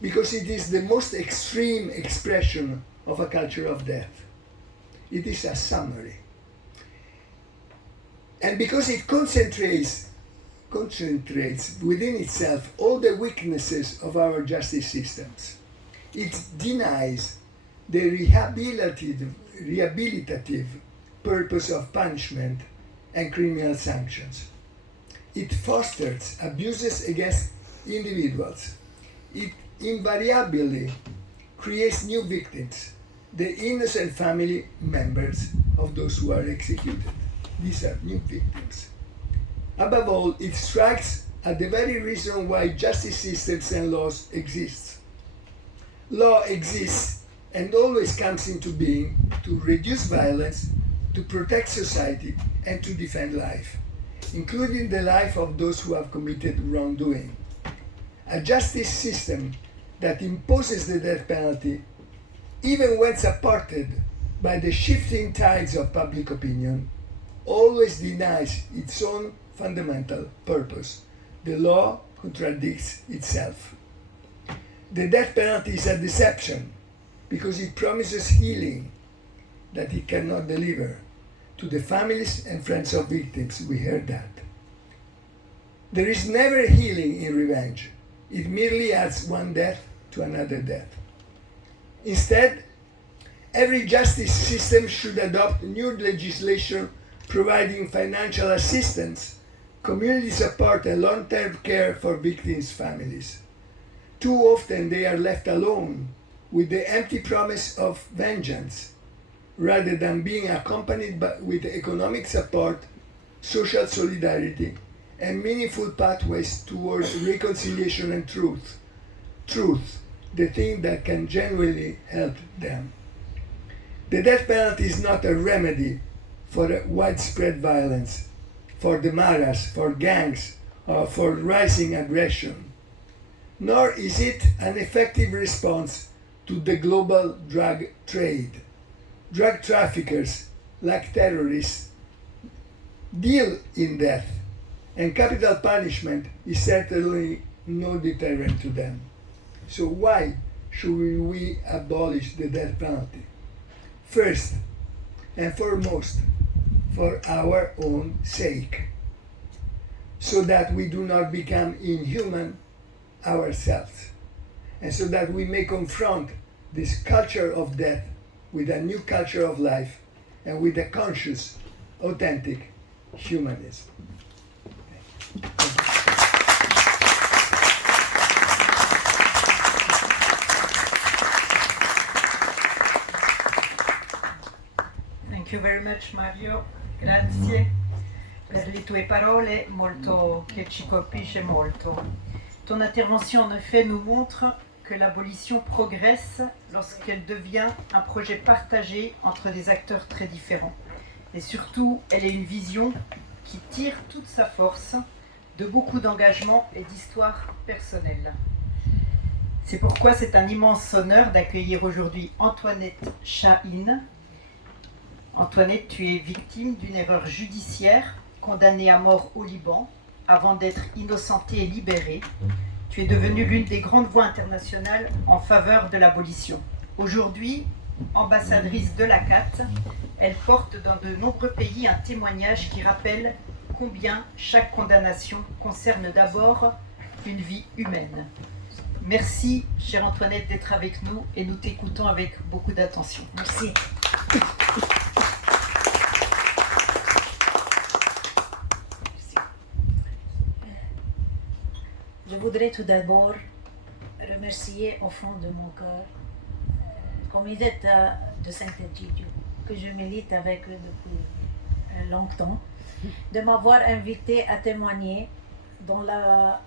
because it is the most extreme expression of a culture of death. It is a summary. And because it concentrates within itself all the weaknesses of our justice systems. It denies the rehabilitative purpose of punishment and criminal sanctions. It fosters abuses against individuals. It invariably creates new victims, the innocent family members of those who are executed. These are new victims. Above all, it strikes at the very reason why justice systems and laws exist. Law exists and always comes into being to reduce violence, to protect society, and to defend life, including the life of those who have committed wrongdoing. A justice system that imposes the death penalty, even when supported by the shifting tides of public opinion, always denies its own fundamental purpose. The law contradicts itself. The death penalty is a deception because it promises healing that it cannot deliver to the families and friends of victims. We heard that. There is never healing in revenge. It merely adds one death to another death. Instead, every justice system should adopt new legislation providing financial assistance, community support, and long-term care for victims' families. Too often they are left alone with the empty promise of vengeance, rather than being accompanied with economic support, social solidarity, and meaningful pathways towards reconciliation and truth. Truth, the thing that can genuinely help them. The death penalty is not a remedy for widespread violence, for the maras, for gangs, or for rising aggression, nor is it an effective response to the global drug trade. Drug traffickers, like terrorists, deal in death, and capital punishment is certainly no deterrent to them. So why should we abolish the death penalty? First and foremost, for our own sake, so that we do not become inhuman ourselves, and so that we may confront this culture of death with a new culture of life and with a conscious, authentic humanism. Thank you very much, Mario. Grazie per le tue parole che ci colpisce molto. Ton intervention en effet nous montre que l'abolition progresse lorsqu'elle devient un projet partagé entre des acteurs très différents. Et surtout, elle est une vision qui tire toute sa force de beaucoup d'engagement et d'histoire personnelle. C'est pourquoi c'est un immense honneur d'accueillir aujourd'hui Antoinette Chahine. Antoinette, tu es victime d'une erreur judiciaire, condamnée à mort au Liban, avant d'être innocentée et libérée. Tu es devenue l'une des grandes voix internationales en faveur de l'abolition. Aujourd'hui, ambassadrice de l'ACAT, elle porte dans de nombreux pays un témoignage qui rappelle combien chaque condamnation concerne d'abord une vie humaine. Merci, chère Antoinette, d'être avec nous et nous t'écoutons avec beaucoup d'attention. Merci. Je voudrais tout d'abord remercier au fond de mon cœur le comité de Saint-Egidio, que je milite avec eux depuis longtemps, de m'avoir invité à témoigner dans la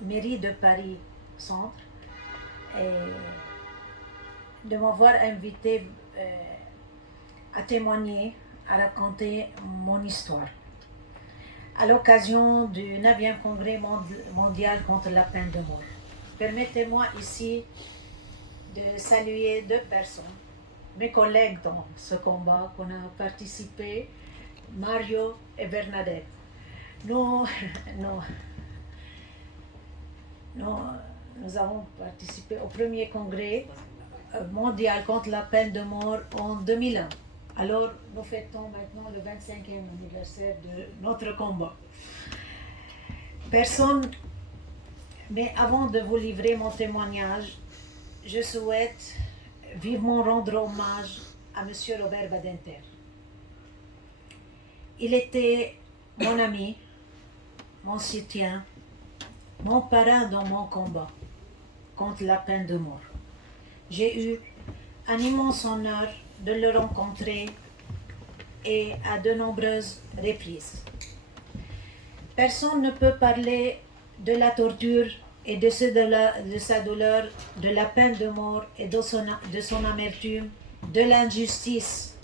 mairie de Paris Centre et de m'avoir invité à témoigner, à raconter mon histoire. À l'occasion du 9e congrès mondial contre la peine de mort. Permettez-moi ici de saluer 2 personnes, mes collègues dans ce combat qu'on a participé, Mario et Bernadette. Nous avons participé au premier congrès mondial contre la peine de mort en 2001. Alors, nous fêtons maintenant le 25e anniversaire de notre combat. Mais avant de vous livrer mon témoignage, je souhaite vivement rendre hommage à M. Robert Badinter. Il était mon ami, mon soutien, mon parrain dans mon combat contre la peine de mort. J'ai eu un immense honneur de le rencontrer et à de nombreuses reprises. Personne ne peut parler de la torture et de sa douleur, de la peine de mort et de son amertume, de l'injustice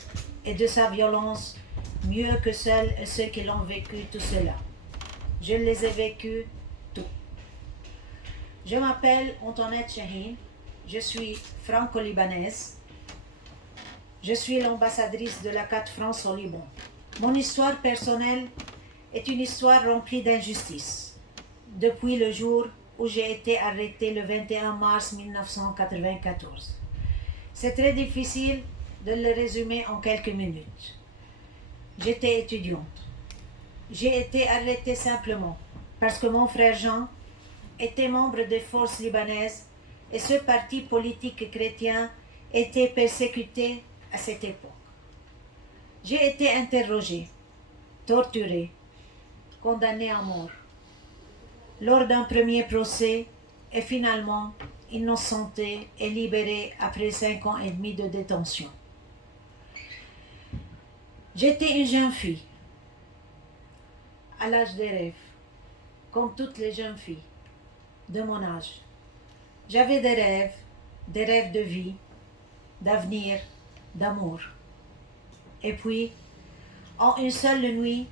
et de sa violence mieux que celles et ceux qui l'ont vécu tout cela. Je les ai vécus tous. Je m'appelle Antoinette Chahine, je suis franco-libanaise. Je suis l'ambassadrice de l'ACAT France au Liban. Mon histoire personnelle est une histoire remplie d'injustice. Depuis le jour où j'ai été arrêtée le 21 mars 1994. C'est très difficile de le résumer en quelques minutes. J'étais étudiante. J'ai été arrêtée simplement parce que mon frère Jean était membre des forces libanaises et ce parti politique chrétien était persécuté à cette époque. J'ai été interrogée, torturée, condamnée à mort lors d'un premier procès et finalement innocentée et libérée après 5 ans et demi de détention. J'étais une jeune fille, à l'âge des rêves, comme toutes les jeunes filles de mon âge. J'avais des rêves, des rêves de vie, d'avenir, d'amour. Et puis, en une seule nuit,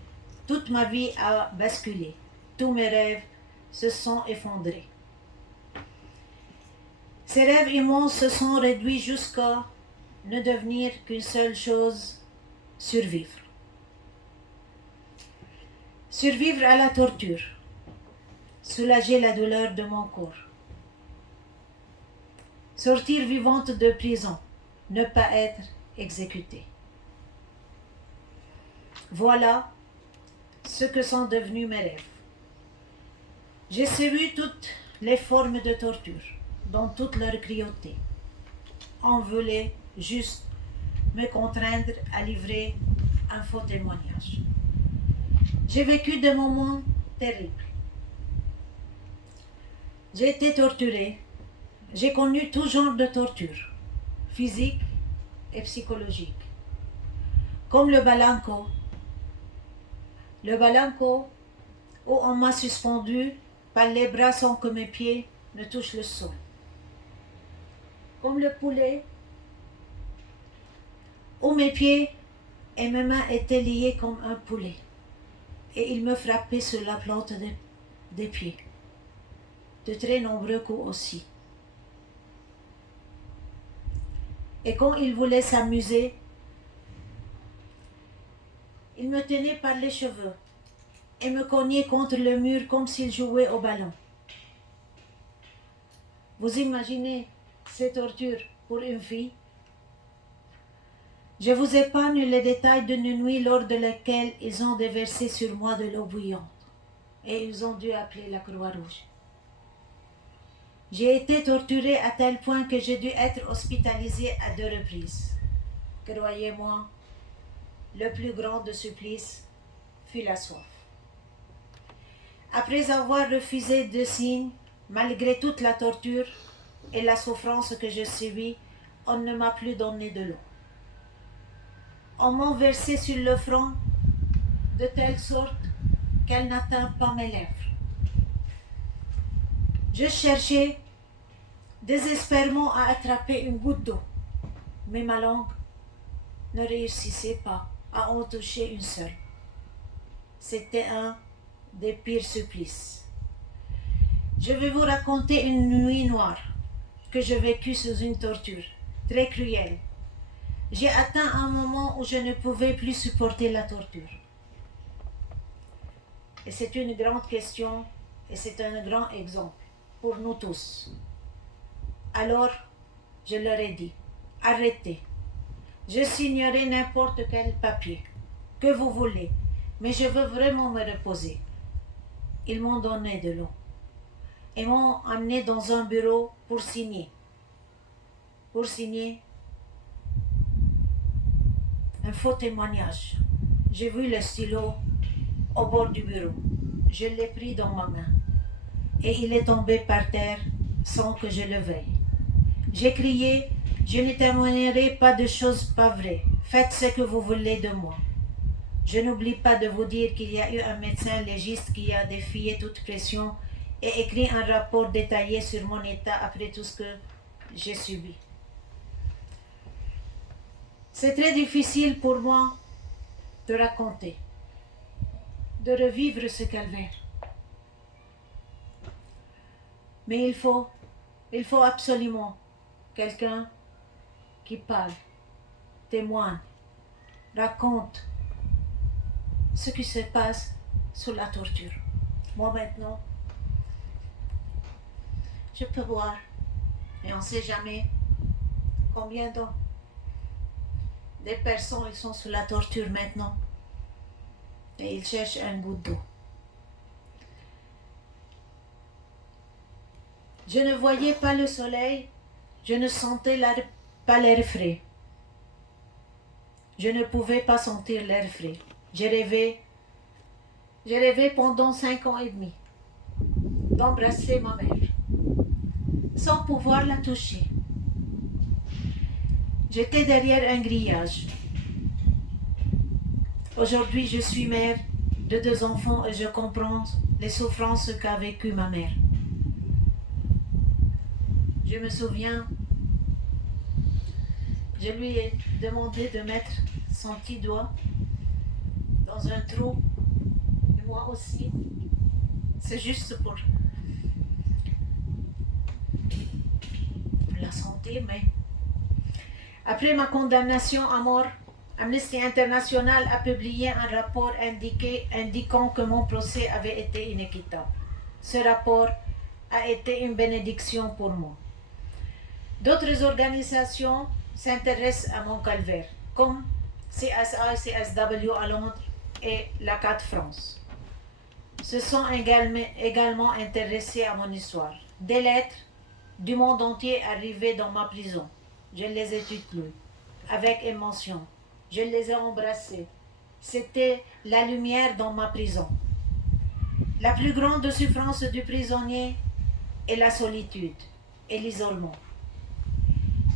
toute ma vie a basculé. Tous mes rêves se sont effondrés. Ces rêves immenses se sont réduits jusqu'à ne devenir qu'une seule chose, survivre. Survivre à la torture, soulager la douleur de mon corps. Sortir vivante de prison, ne pas être exécutée. Voilà ce que sont devenus mes rêves. J'ai subi toutes les formes de torture, dans toute leur cruauté. On voulait juste me contraindre à livrer un faux témoignage. J'ai vécu des moments terribles. J'ai été torturée. J'ai connu tout genre de torture, physique et psychologique, comme le balanco. Le balanco, où on m'a suspendu par les bras sans que mes pieds ne touchent le sol. Comme le poulet, où mes pieds et mes mains étaient liés comme un poulet, et il me frappait sur la plante des pieds. De très nombreux coups aussi. Et quand il voulait s'amuser, il me tenait par les cheveux et me cognait contre le mur comme s'il jouait au ballon. Vous imaginez ces tortures pour une fille? Je vous épargne les détails d'une nuit lors de laquelle ils ont déversé sur moi de l'eau bouillante et ils ont dû appeler la Croix-Rouge. J'ai été torturée à tel point que j'ai dû être hospitalisée à 2 reprises. Croyez-moi, le plus grand de supplices fut la soif. Après avoir refusé de signes, malgré toute la torture et la souffrance que je subis, on ne m'a plus donné de l'eau. On m'a versé sur le front de telle sorte qu'elle n'atteint pas mes lèvres. Je cherchais désespérément à attraper une goutte d'eau, mais ma langue ne réussissait pas à en toucher une seule. C'était un des pires supplices. Je vais vous raconter une nuit noire que j'ai vécue sous une torture très cruelle. J'ai atteint un moment où je ne pouvais plus supporter la torture. Et c'est une grande question et c'est un grand exemple pour nous tous. Alors, je leur ai dit, arrêtez. Je signerai n'importe quel papier que vous voulez, mais je veux vraiment me reposer. Ils m'ont donné de l'eau et m'ont amené dans un bureau pour signer. Pour signer un faux témoignage. J'ai vu le stylo au bord du bureau. Je l'ai pris dans ma main et il est tombé par terre sans que je le veuille. J'ai crié, je ne témoignerai pas de choses pas vraies. Faites ce que vous voulez de moi. Je n'oublie pas de vous dire qu'il y a eu un médecin légiste qui a défié toute pression et écrit un rapport détaillé sur mon état après tout ce que j'ai subi. C'est très difficile pour moi de raconter, de revivre ce calvaire. Mais il faut absolument quelqu'un qui parle, témoigne, raconte ce qui se passe sous la torture. Moi maintenant, je peux voir, mais on ne sait jamais combien des personnes ils sont sous la torture maintenant et ils cherchent un goutte d'eau. Je ne voyais pas le soleil, je ne sentais pas l'air frais. Je ne pouvais pas sentir l'air frais. J'ai rêvé pendant 5 ans et demi d'embrasser ma mère sans pouvoir la toucher. J'étais derrière un grillage. Aujourd'hui, je suis mère de 2 enfants et je comprends les souffrances qu'a vécues ma mère. Je me souviens je lui ai demandé de mettre son petit doigt dans un trou. Et moi aussi. C'est juste pour la santé, mais... Après ma condamnation à mort, Amnesty International a publié un rapport indiquant que mon procès avait été inéquitable. Ce rapport a été une bénédiction pour moi. D'autres organisations s'intéressent à mon calvaire, comme CSI, CSW à Londres et la CAT France. Se sont également intéressés à mon histoire. Des lettres du monde entier arrivaient dans ma prison. Je les ai toutes lues, avec émotion. Je les ai embrassées. C'était la lumière dans ma prison. La plus grande souffrance du prisonnier est la solitude et l'isolement.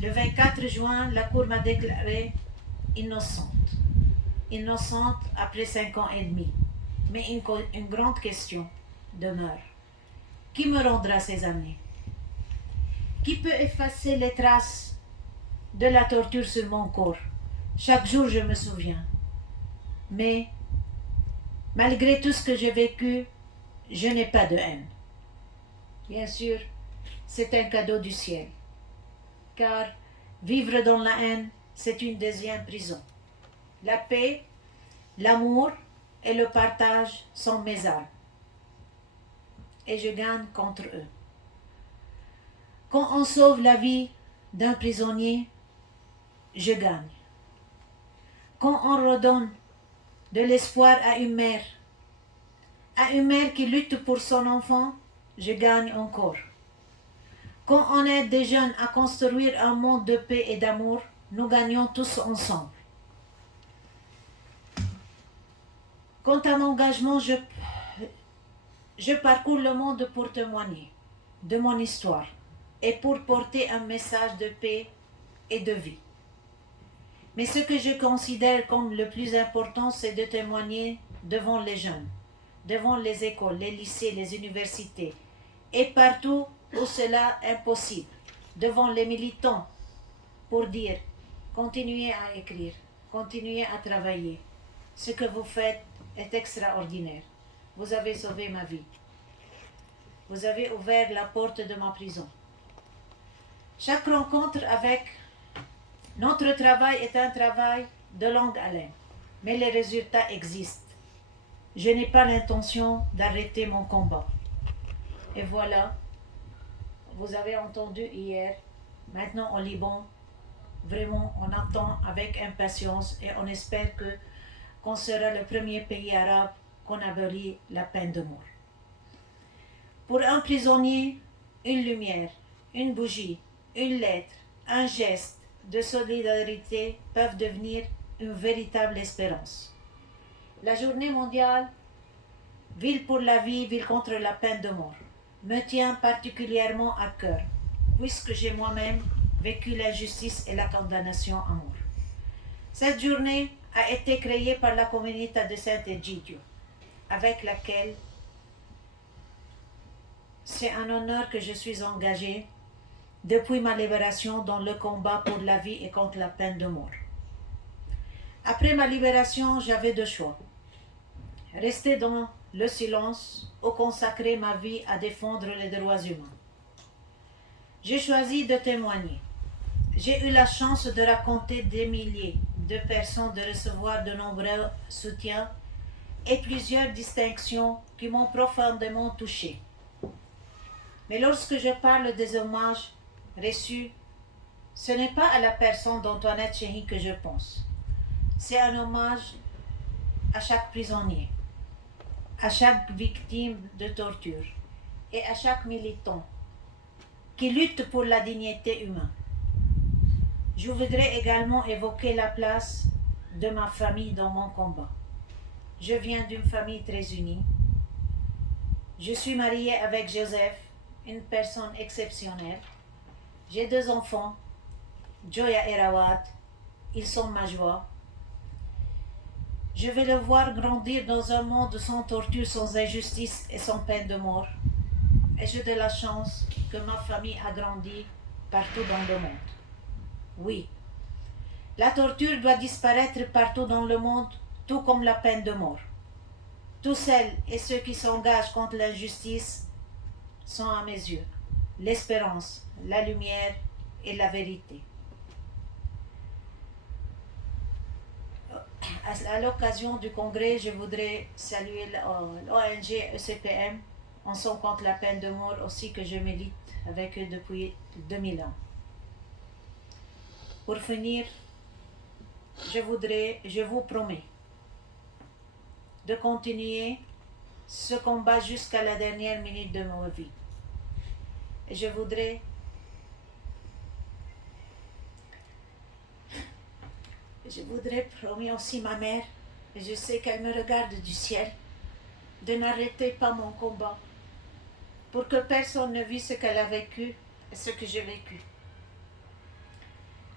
Le 24 juin, la Cour m'a déclarée innocente. Innocente après 5 ans et demi. Mais une grande question demeure. Qui me rendra ces années? Qui peut effacer les traces de la torture sur mon corps? Chaque jour, je me souviens. Mais, malgré tout ce que j'ai vécu, je n'ai pas de haine. Bien sûr, c'est un cadeau du ciel. Car vivre dans la haine, c'est une deuxième prison. La paix, l'amour et le partage sont mes armes. Et je gagne contre eux. Quand on sauve la vie d'un prisonnier, je gagne. Quand on redonne de l'espoir à une mère qui lutte pour son enfant, je gagne encore. Quand on aide des jeunes à construire un monde de paix et d'amour, nous gagnons tous ensemble. Quant à mon engagement, je parcours le monde pour témoigner de mon histoire et pour porter un message de paix et de vie. Mais ce que je considère comme le plus important, c'est de témoigner devant les jeunes, devant les écoles, les lycées, les universités, et partout où cela est possible, devant les militants, pour dire, continuez à écrire, continuez à travailler. Ce que vous faites est extraordinaire. Vous avez sauvé ma vie. Vous avez ouvert la porte de ma prison. Chaque rencontre avec notre travail est un travail de longue haleine, mais les résultats existent. Je n'ai pas l'intention d'arrêter mon combat. Et voilà, vous avez entendu hier, maintenant au Liban, vraiment on attend avec impatience et on espère qu'on sera le premier pays arabe qu'on abolit la peine de mort. Pour un prisonnier, une lumière, une bougie, une lettre, un geste de solidarité peuvent devenir une véritable espérance. La journée mondiale Ville pour la vie, ville contre la peine de mort me tient particulièrement à cœur, puisque j'ai moi-même vécu l'injustice et la condamnation à mort. Cette journée a été créée par la communauté de Saint-Egidio, avec laquelle c'est un honneur que je suis engagée depuis ma libération dans le combat pour la vie et contre la peine de mort. Après ma libération, j'avais deux choix. Rester dans le silence ou consacrer ma vie à défendre les droits humains. J'ai choisi de témoigner. J'ai eu la chance de raconter des milliers de personnes, de recevoir de nombreux soutiens et plusieurs distinctions qui m'ont profondément touchée. Mais lorsque je parle des hommages reçus, ce n'est pas à la personne d'Antoinette Chéry que je pense. C'est un hommage à chaque prisonnier, à chaque victime de torture et à chaque militant qui lutte pour la dignité humaine. Je voudrais également évoquer la place de ma famille dans mon combat. Je viens d'une famille très unie. Je suis mariée avec Joseph, une personne exceptionnelle. J'ai deux enfants, Joya et Rawat. Ils sont ma joie. Je vais le voir grandir dans un monde sans torture, sans injustice et sans peine de mort. Et j'ai de la chance que ma famille a grandi partout dans le monde. Oui, La torture doit disparaître partout dans le monde, tout comme la peine de mort. Tous celles et ceux qui s'engagent contre l'injustice sont à mes yeux l'espérance, la lumière et la vérité. À l'occasion du congrès, je voudrais saluer l'ONG ECPM, Ensemble contre la peine de mort, aussi que je milite avec eux depuis 2000 ans. Pour finir, je vous promets de continuer ce combat jusqu'à la dernière minute de ma vie. Et je voudrais promettre aussi ma mère, et je sais qu'elle me regarde du ciel, de n'arrêter pas mon combat, pour que personne ne vit ce qu'elle a vécu et ce que j'ai vécu.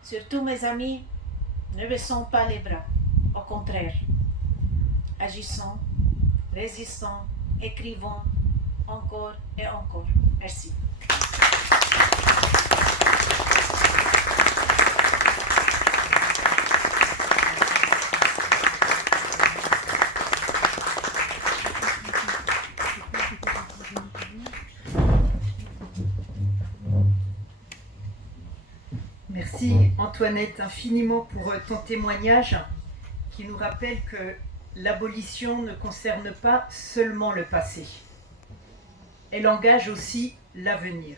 Surtout mes amis, ne baissons pas les bras, au contraire. Agissons, résistons, écrivons encore et encore. Merci. Merci Antoinette infiniment pour ton témoignage qui nous rappelle que l'abolition ne concerne pas seulement le passé. Elle engage aussi l'avenir.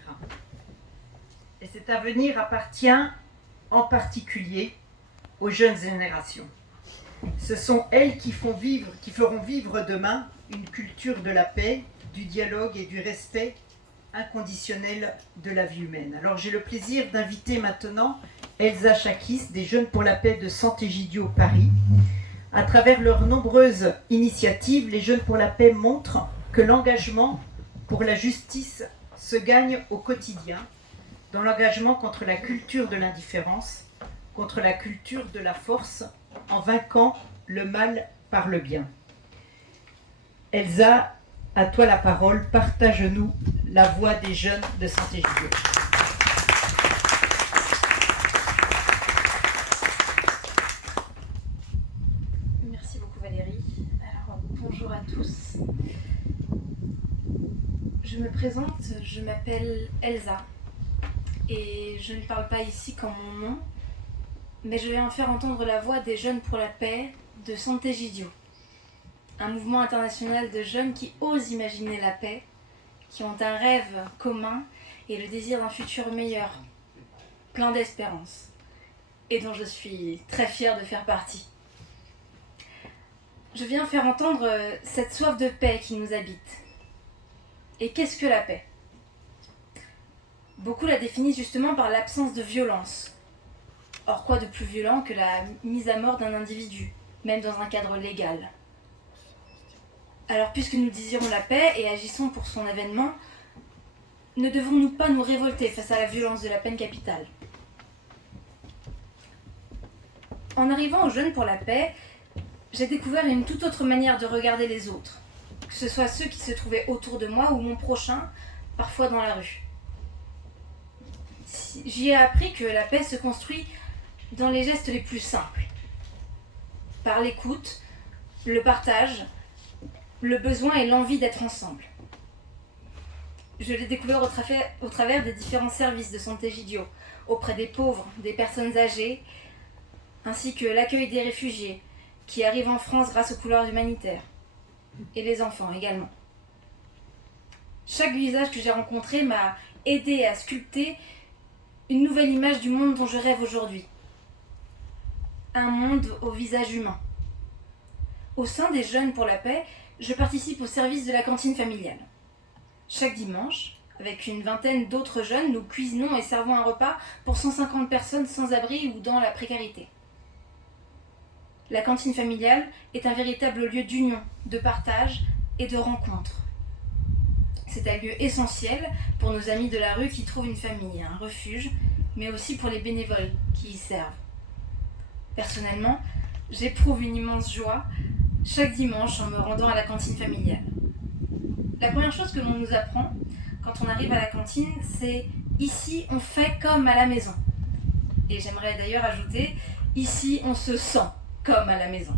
Et cet avenir appartient en particulier aux jeunes générations. Ce sont elles qui feront vivre demain une culture de la paix, du dialogue et du respect inconditionnel de la vie humaine. Alors j'ai le plaisir d'inviter maintenant Elsa Chakis des Jeunes pour la paix de Sant'Egidio Paris. À travers leurs nombreuses initiatives, les Jeunes pour la paix montrent que l'engagement pour la justice se gagne au quotidien, dans l'engagement contre la culture de l'indifférence, contre la culture de la force, en vainquant le mal par le bien. Elsa, à toi la parole, partage-nous la voix des jeunes de Sant'Egidio. Merci beaucoup Valérie. Alors, bonjour à tous. Je me présente, je m'appelle Elsa et je ne parle pas ici comme mon nom, mais je vais en faire entendre la voix des Jeunes pour la paix de Sant'Egidio, un mouvement international de jeunes qui osent imaginer la paix, qui ont un rêve commun et le désir d'un futur meilleur, plein d'espérance, et dont je suis très fière de faire partie. Je viens faire entendre cette soif de paix qui nous habite. Et qu'est-ce que la paix ? Beaucoup la définissent justement par l'absence de violence. Or, quoi de plus violent que la mise à mort d'un individu, même dans un cadre légal ? Alors, puisque nous désirons la paix et agissons pour son avènement, ne devons-nous pas nous révolter face à la violence de la peine capitale ? En arrivant aux Jeunes pour la paix, j'ai découvert une toute autre manière de regarder les autres, que ce soit ceux qui se trouvaient autour de moi ou mon prochain, parfois dans la rue. J'y ai appris que la paix se construit dans les gestes les plus simples, par l'écoute, le partage, le besoin et l'envie d'être ensemble. Je l'ai découvert au travers des différents services de Sant'Egidio, auprès des pauvres, des personnes âgées, ainsi que l'accueil des réfugiés, qui arrivent en France grâce aux couloirs humanitaires, et les enfants également. Chaque visage que j'ai rencontré m'a aidé à sculpter une nouvelle image du monde dont je rêve aujourd'hui. Un monde au visage humain. Au sein des Jeunes pour la paix, je participe au service de la cantine familiale. Chaque dimanche, avec une vingtaine d'autres jeunes, nous cuisinons et servons un repas pour 150 personnes sans abri ou dans la précarité. La cantine familiale est un véritable lieu d'union, de partage et de rencontre. C'est un lieu essentiel pour nos amis de la rue qui trouvent une famille, un refuge, mais aussi pour les bénévoles qui y servent. Personnellement, j'éprouve une immense joie chaque dimanche en me rendant à la cantine familiale. La première chose que l'on nous apprend quand on arrive à la cantine, c'est « ici on fait comme à la maison ». Et j'aimerais d'ailleurs ajouter Ici, on se sent comme à la maison.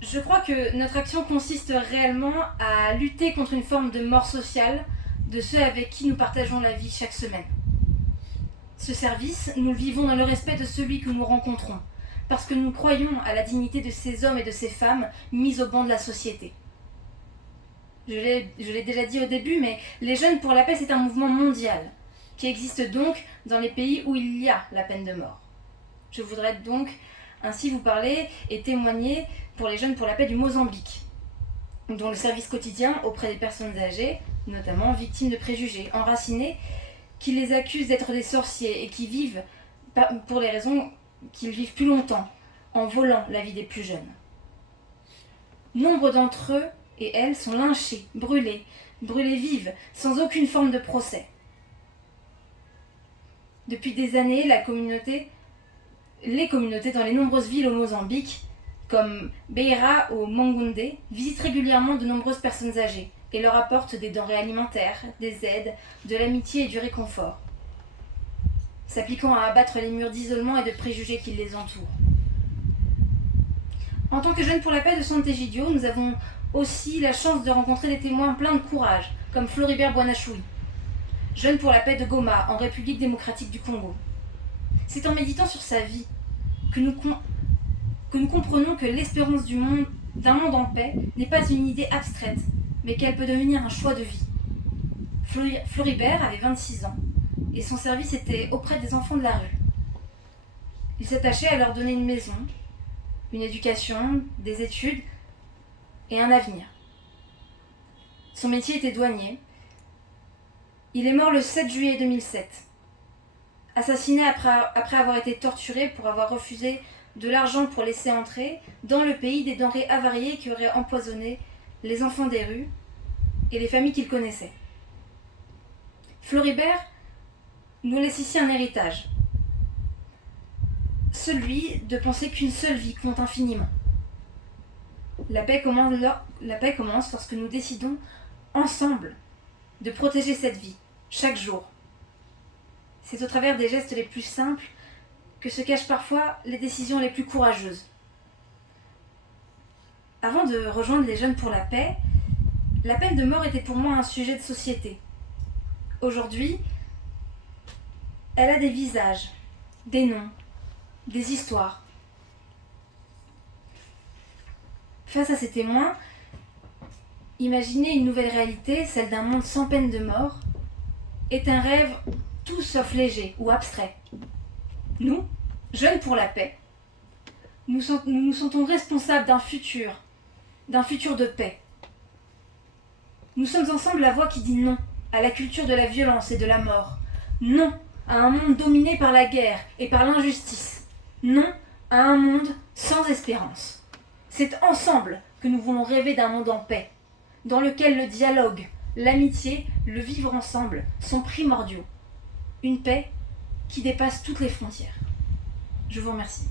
Je crois que notre action consiste réellement à lutter contre une forme de mort sociale de ceux avec qui nous partageons la vie chaque semaine. Ce service, nous le vivons dans le respect de celui que nous rencontrons, parce que nous croyons à la dignité de ces hommes et de ces femmes mis au banc de la société. Je l'ai déjà dit au début, mais les Jeunes pour la paix, c'est un mouvement mondial, qui existe donc dans les pays où il y a la peine de mort. Je voudrais donc ainsi vous parler et témoigner pour les Jeunes pour la paix du Mozambique, dont le service quotidien auprès des personnes âgées, notamment victimes de préjugés, enracinés, qui les accusent d'être des sorciers et qui vivent, pour les raisons qu'ils vivent plus longtemps, en volant la vie des plus jeunes. Nombre d'entre eux et elles sont lynchés, brûlés vives, sans aucune forme de procès. Depuis des années, les communautés dans les nombreuses villes au Mozambique, comme Beira ou Mangounde, visitent régulièrement de nombreuses personnes âgées et leur apportent des denrées alimentaires, des aides, de l'amitié et du réconfort, s'appliquant à abattre les murs d'isolement et de préjugés qui les entourent. En tant que Jeunes pour la paix de Sant'Egidio, nous avons aussi la chance de rencontrer des témoins pleins de courage, comme Floribert Boinachui, Jeune pour la paix de Goma, en République démocratique du Congo. C'est en méditant sur sa vie que nous comprenons que l'espérance d'un monde en paix n'est pas une idée abstraite, mais qu'elle peut devenir un choix de vie. Floribert avait 26 ans, et son service était auprès des enfants de la rue. Il s'attachait à leur donner une maison, une éducation, des études et un avenir. Son métier était douanier. Il est mort le 7 juillet 2007, assassiné après avoir été torturé pour avoir refusé de l'argent pour laisser entrer dans le pays des denrées avariées qui auraient empoisonné les enfants des rues et les familles qu'il connaissait. Floribert nous laisse ici un héritage, celui de penser qu'une seule vie compte infiniment. La paix commence lorsque nous décidons ensemble de protéger cette vie, chaque jour. C'est au travers des gestes les plus simples que se cachent parfois les décisions les plus courageuses. Avant de rejoindre les Jeunes pour la paix, la peine de mort était pour moi un sujet de société. Aujourd'hui, elle a des visages, des noms, des histoires. Face à ces témoins, imaginer une nouvelle réalité, celle d'un monde sans peine de mort, est un rêve tout sauf léger ou abstrait. Nous, Jeunes pour la paix, nous nous sentons responsables d'un futur de paix. Nous sommes ensemble la voix qui dit non à la culture de la violence et de la mort, non à un monde dominé par la guerre et par l'injustice, non à un monde sans espérance. C'est ensemble que nous voulons rêver d'un monde en paix, dans lequel le dialogue, l'amitié, le vivre ensemble sont primordiaux. Une paix qui dépasse toutes les frontières. Je vous remercie.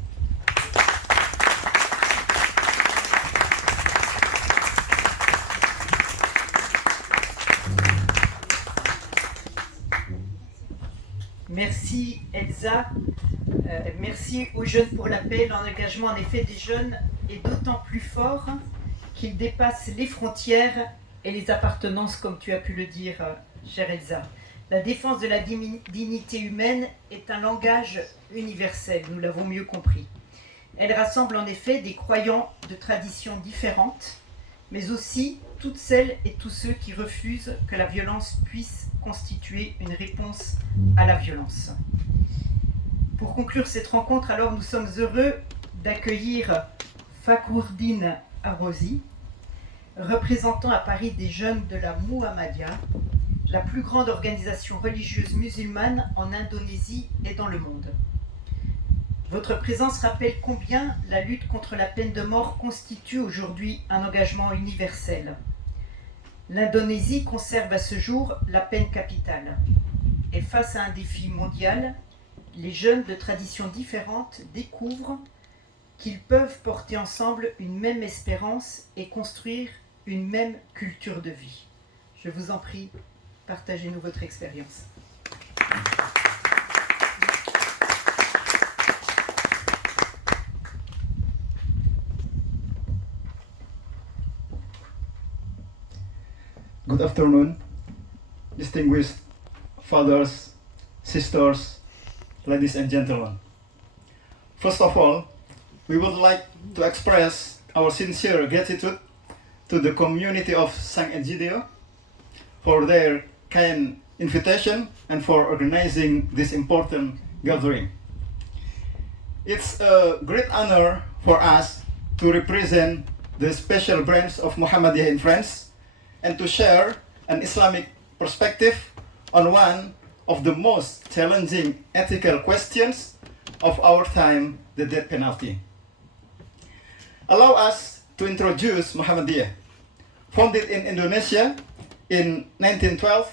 Merci Elsa, merci aux Jeunes pour la paix. L'engagement en effet des jeunes est d'autant plus fort qu'il dépasse les frontières et les appartenances, comme tu as pu le dire, chère Elsa. La défense de la dignité humaine est un langage universel, nous l'avons mieux compris. Elle rassemble en effet des croyants de traditions différentes, mais aussi toutes celles et tous ceux qui refusent que la violence puisse constituer une réponse à la violence. Pour conclure cette rencontre, alors nous sommes heureux d'accueillir Fakhrouddin Arozi, représentant à Paris des Jeunes de la Muhammadiyya, la plus grande organisation religieuse musulmane en Indonésie et dans le monde. Votre présence rappelle combien la lutte contre la peine de mort constitue aujourd'hui un engagement universel. L'Indonésie conserve à ce jour la peine capitale. Et face à un défi mondial, les jeunes de traditions différentes découvrent qu'ils peuvent porter ensemble une même espérance et construire une même culture de vie. Je vous en prie, partagez-nous votre expérience. Good afternoon, distinguished fathers, sisters, ladies and gentlemen. First of all, we would like to express our sincere gratitude to the community of St. Egidio for their kind invitation and for organizing this important gathering. It's a great honor for us to represent the special branch of Muhammadiyah in France and to share an Islamic perspective on one of the most challenging ethical questions of our time, the death penalty. Allow us to introduce Muhammadiyah. Founded in Indonesia in 1912,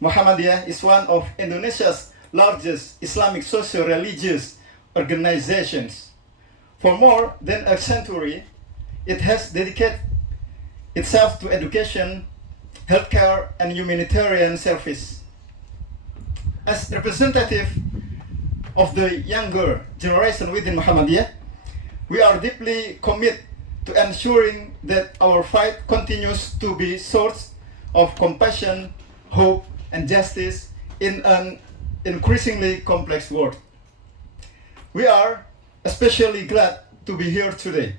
Muhammadiyah is one of Indonesia's largest Islamic socio-religious organizations. For more than a century, it has dedicated itself to education, healthcare, and humanitarian service. As representative of the younger generation within Muhammadiyah, we are deeply committed to ensuring that our fight continues to be source of compassion, hope, and justice in an increasingly complex world. We are especially glad to be here today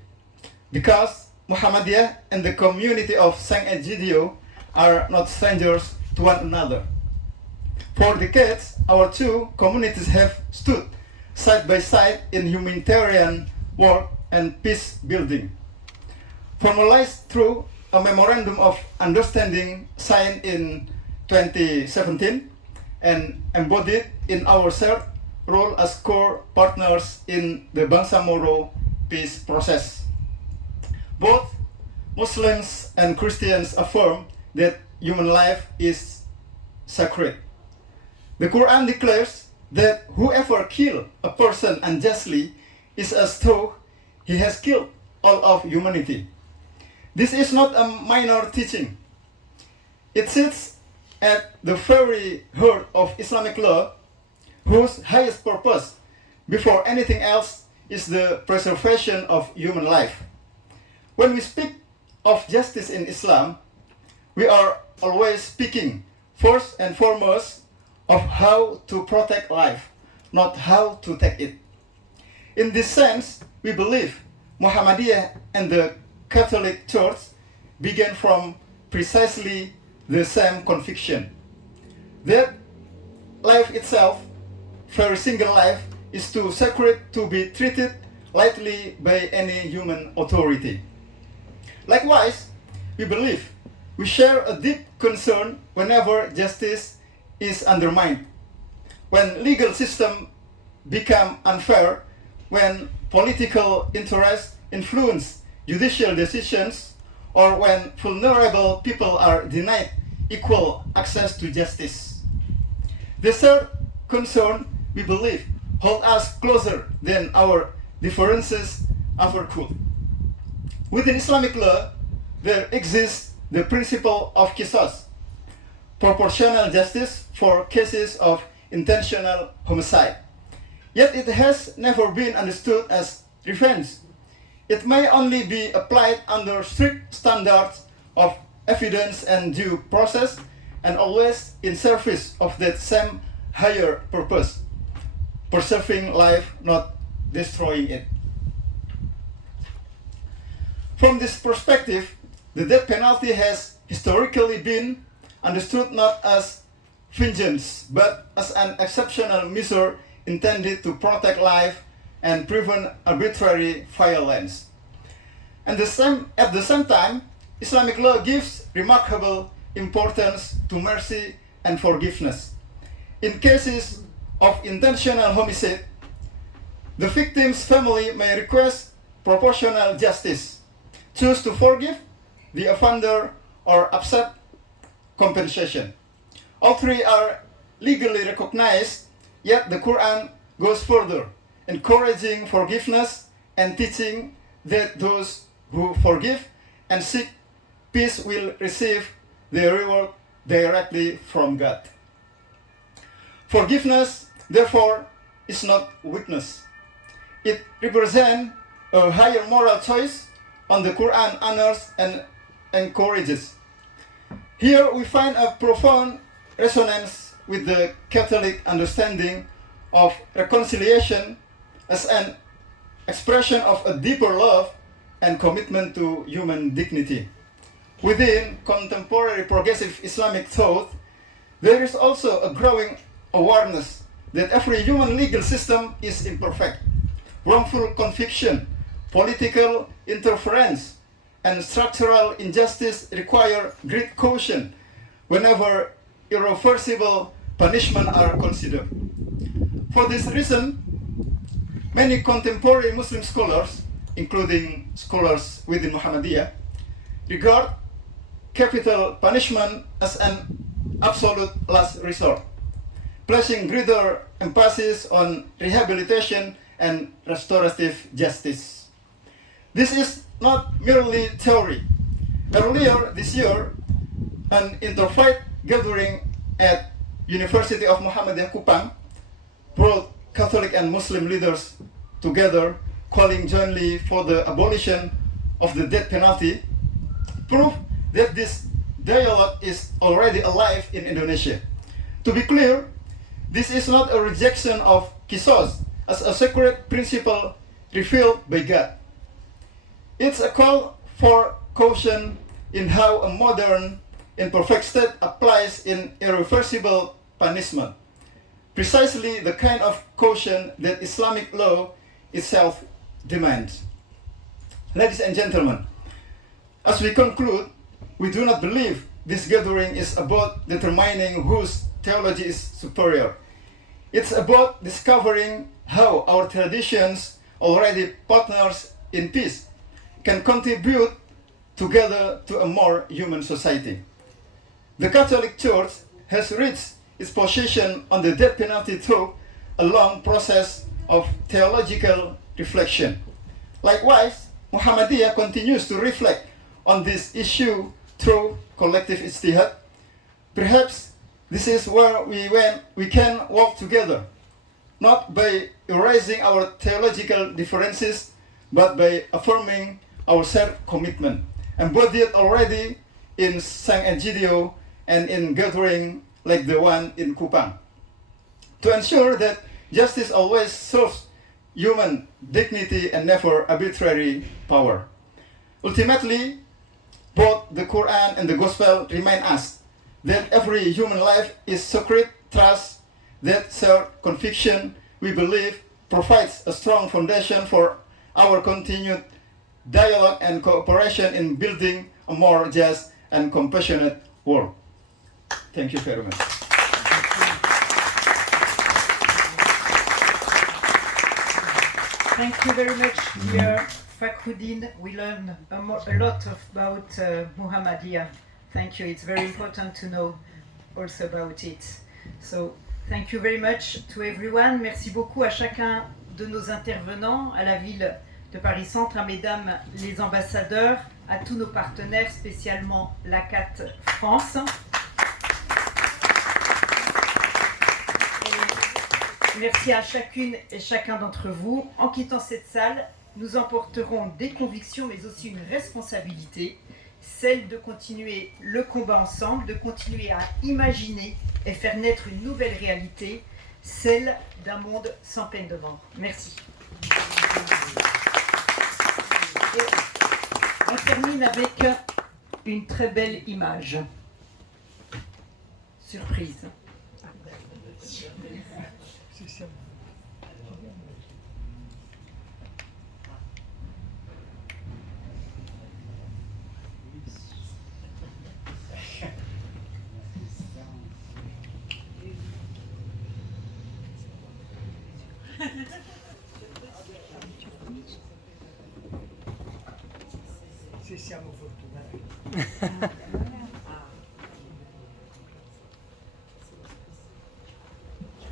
because Muhammadiyah and the community of St. Egidio are not strangers to one another. For decades, our two communities have stood side by side in humanitarian work and peace building. Formalized through a memorandum of understanding signed in 2017 and embodied in our shared role as core partners in the Bangsamoro peace process. Both Muslims and Christians affirm that human life is sacred. The Quran declares that whoever kills a person unjustly is as though he has killed all of humanity. This is not a minor teaching. It sits at the very heart of Islamic law, whose highest purpose, before anything else, is the preservation of human life. When we speak of justice in Islam, we are always speaking first and foremost of how to protect life, not how to take it. In this sense, we believe Muhammadiyah and the Catholic Church began from precisely the same conviction, that life itself, very single life, is too sacred to be treated lightly by any human authority. Likewise, we believe we share a deep concern whenever justice is undermined, when legal systems become unfair, when political interests influence judicial decisions, or when vulnerable people are denied equal access to justice. The third concern, we believe, hold us closer than our differences ever could. Within Islamic law, there exists the principle of qisas, proportional justice for cases of intentional homicide. Yet it has never been understood as revenge. It may only be applied under strict standards of evidence and due process, and always in service of that same higher purpose, preserving life, not destroying it. From this perspective, the death penalty has historically been understood not as vengeance, but as an exceptional measure intended to protect life and prevent arbitrary violence. And at the same time, Islamic law gives remarkable importance to mercy and forgiveness. In cases of intentional homicide, the victim's family may request proportional justice, choose to forgive the offender, or accept compensation. All three are legally recognized, yet the Quran goes further, encouraging forgiveness and teaching that those who forgive and seek peace will receive their reward directly from God. Forgiveness, therefore, is not weakness. It represents a higher moral choice on the Quran honors and encourages. Here we find a profound resonance with the Catholic understanding of reconciliation as an expression of a deeper love and commitment to human dignity. Within contemporary progressive Islamic thought, there is also a growing awareness that every human legal system is imperfect. Wrongful conviction, political interference, and structural injustice require great caution whenever irreversible punishment are considered. For this reason, many contemporary Muslim scholars, including scholars within Muhammadiyah, regard capital punishment as an absolute last resort, placing greater emphasis on rehabilitation and restorative justice. This is not merely theory. Earlier this year, an interfaith gathering at University of Muhammadiyah Kupang brought Catholic and Muslim leaders together, calling jointly for the abolition of the death penalty, prove that this dialogue is already alive in Indonesia. To be clear, this is not a rejection of Qisas as a sacred principle revealed by God. It's a call for caution in how a modern, imperfect state applies in irreversible punishment, precisely the kind of caution that Islamic law itself demands. Ladies and gentlemen, as we conclude, we do not believe this gathering is about determining whose theology is superior. It's about discovering how our traditions, already partners in peace, can contribute together to a more human society. The Catholic Church has reached its position on the death penalty through a long process of theological reflection. Likewise, Muhammadiyah continues to reflect on this issue through collective ijtihad. Perhaps this is where we can work together, not by erasing our theological differences, but by affirming our shared commitment, embodied already in Sang Egidio and in gathering like the one in Kupang, to ensure that justice always serves human dignity and never arbitrary power. Ultimately, both the Quran and the Gospel remind us that every human life is sacred. Trust that shared conviction, we believe, provides a strong foundation for our continued dialogue and cooperation in building a more just and compassionate world. Thank you very much. Thank you very much, dear Fakhruddin. We learned a lot about Muhammadiyah. Thank you. It's very important to know also about it. So, thank you very much to everyone. Merci beaucoup à chacun de nos intervenants, à la ville de Paris-Centre, à mesdames les ambassadeurs, à tous nos partenaires, spécialement l'ACAT France. Merci à chacune et chacun d'entre vous. En quittant cette salle, nous emporterons des convictions, mais aussi une responsabilité, celle de continuer le combat ensemble, de continuer à imaginer et faire naître une nouvelle réalité, celle d'un monde sans peine de mort. Merci. Et on termine avec une très belle image. Surprise.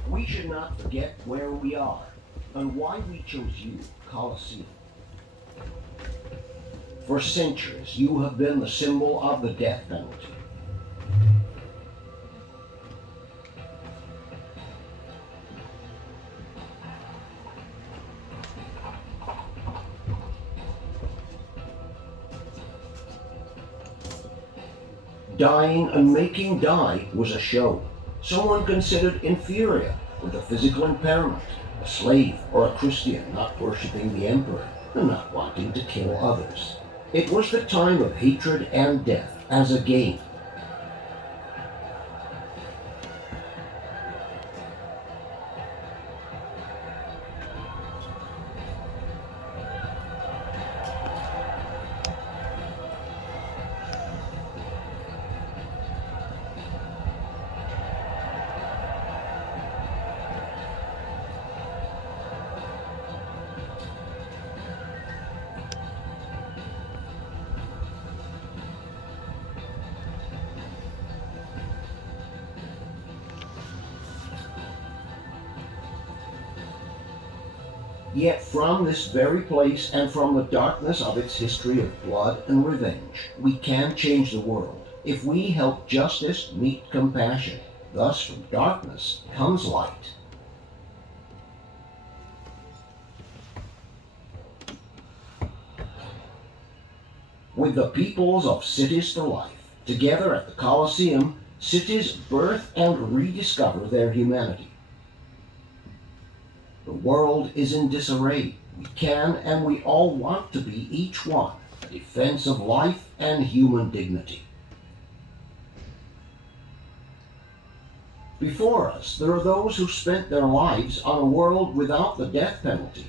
We should not forget where we are and why we chose you, Colosseum. For centuries, you have been the symbol of the death penalty. Dying and making die was a show. Someone considered inferior with a physical impairment, a slave or a Christian not worshipping the emperor and not wanting to kill others. It was the time of hatred and death as a game. Yet from this very place and from the darkness of its history of blood and revenge, we can change the world if we help justice meet compassion. Thus from darkness comes light. With the peoples of Cities for Life, together at the Colosseum, cities birth and rediscover their humanity. The world is in disarray. We can and we all want to be each one a defense of life and human dignity. Before us, there are those who spent their lives on a world without the death penalty.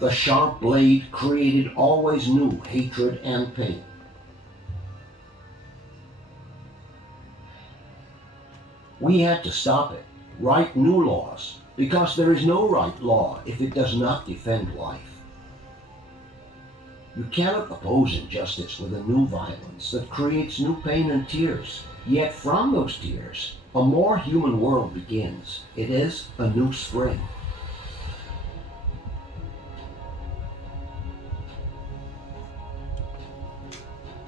The sharp blade created always new hatred and pain. We had to stop it, write new laws, because there is no right law if it does not defend life. You cannot oppose injustice with a new violence that creates new pain and tears. Yet from those tears, a more human world begins. It is a new spring.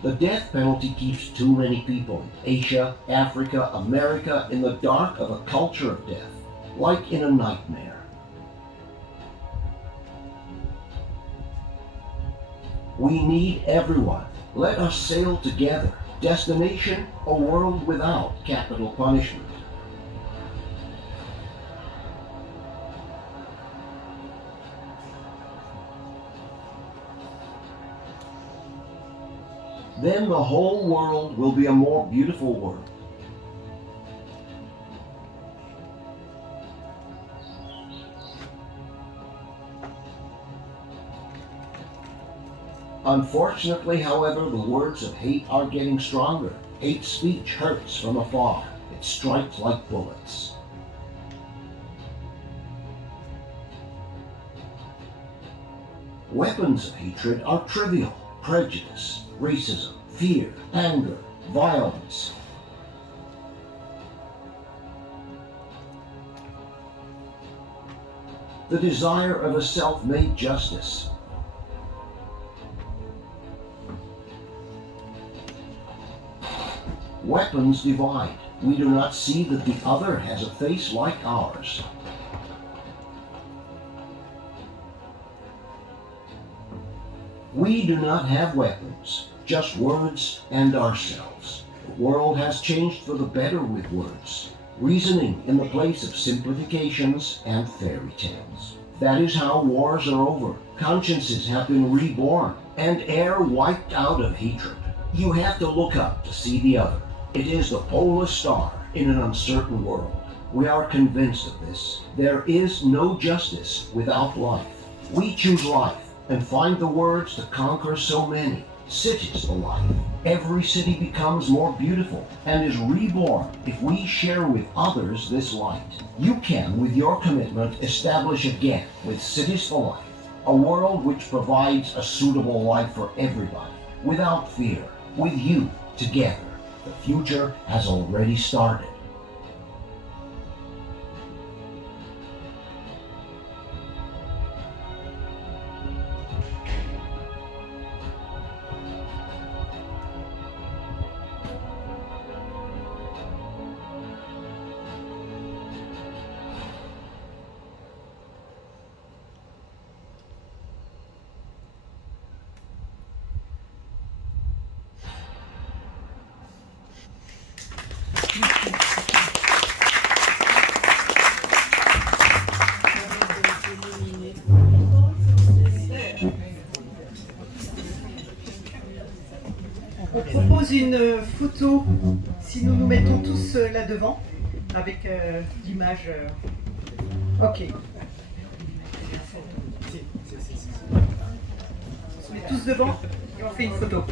The death penalty keeps too many people in Asia, Africa, America in the dark of a culture of death, like in a nightmare. We need everyone. Let us sail together. Destination, a world without capital punishment. Then the whole world will be a more beautiful world. Unfortunately, however, the words of hate are getting stronger. Hate speech hurts from afar. It strikes like bullets. Weapons of hatred are trivial. Prejudice, racism, fear, anger, violence. The desire of a self-made justice. Weapons divide. We do not see that the other has a face like ours. We do not have weapons, just words and ourselves. The world has changed for the better with words, reasoning in the place of simplifications and fairy tales. That is how wars are over. Consciences have been reborn, and air wiped out of hatred. You have to look up to see the other. It is the polar star in an uncertain world. We are convinced of this. There is no justice without life. We choose life and find the words to conquer so many. Cities for life. Every city becomes more beautiful and is reborn if we share with others this light. You can, with your commitment, establish again with Cities for Life, a world which provides a suitable life for everybody, without fear, with you, together. The future has already started. propose une photo, si nous nous mettons tous là devant, avec l'image. Ok. On se met tous devant et on fait une photo.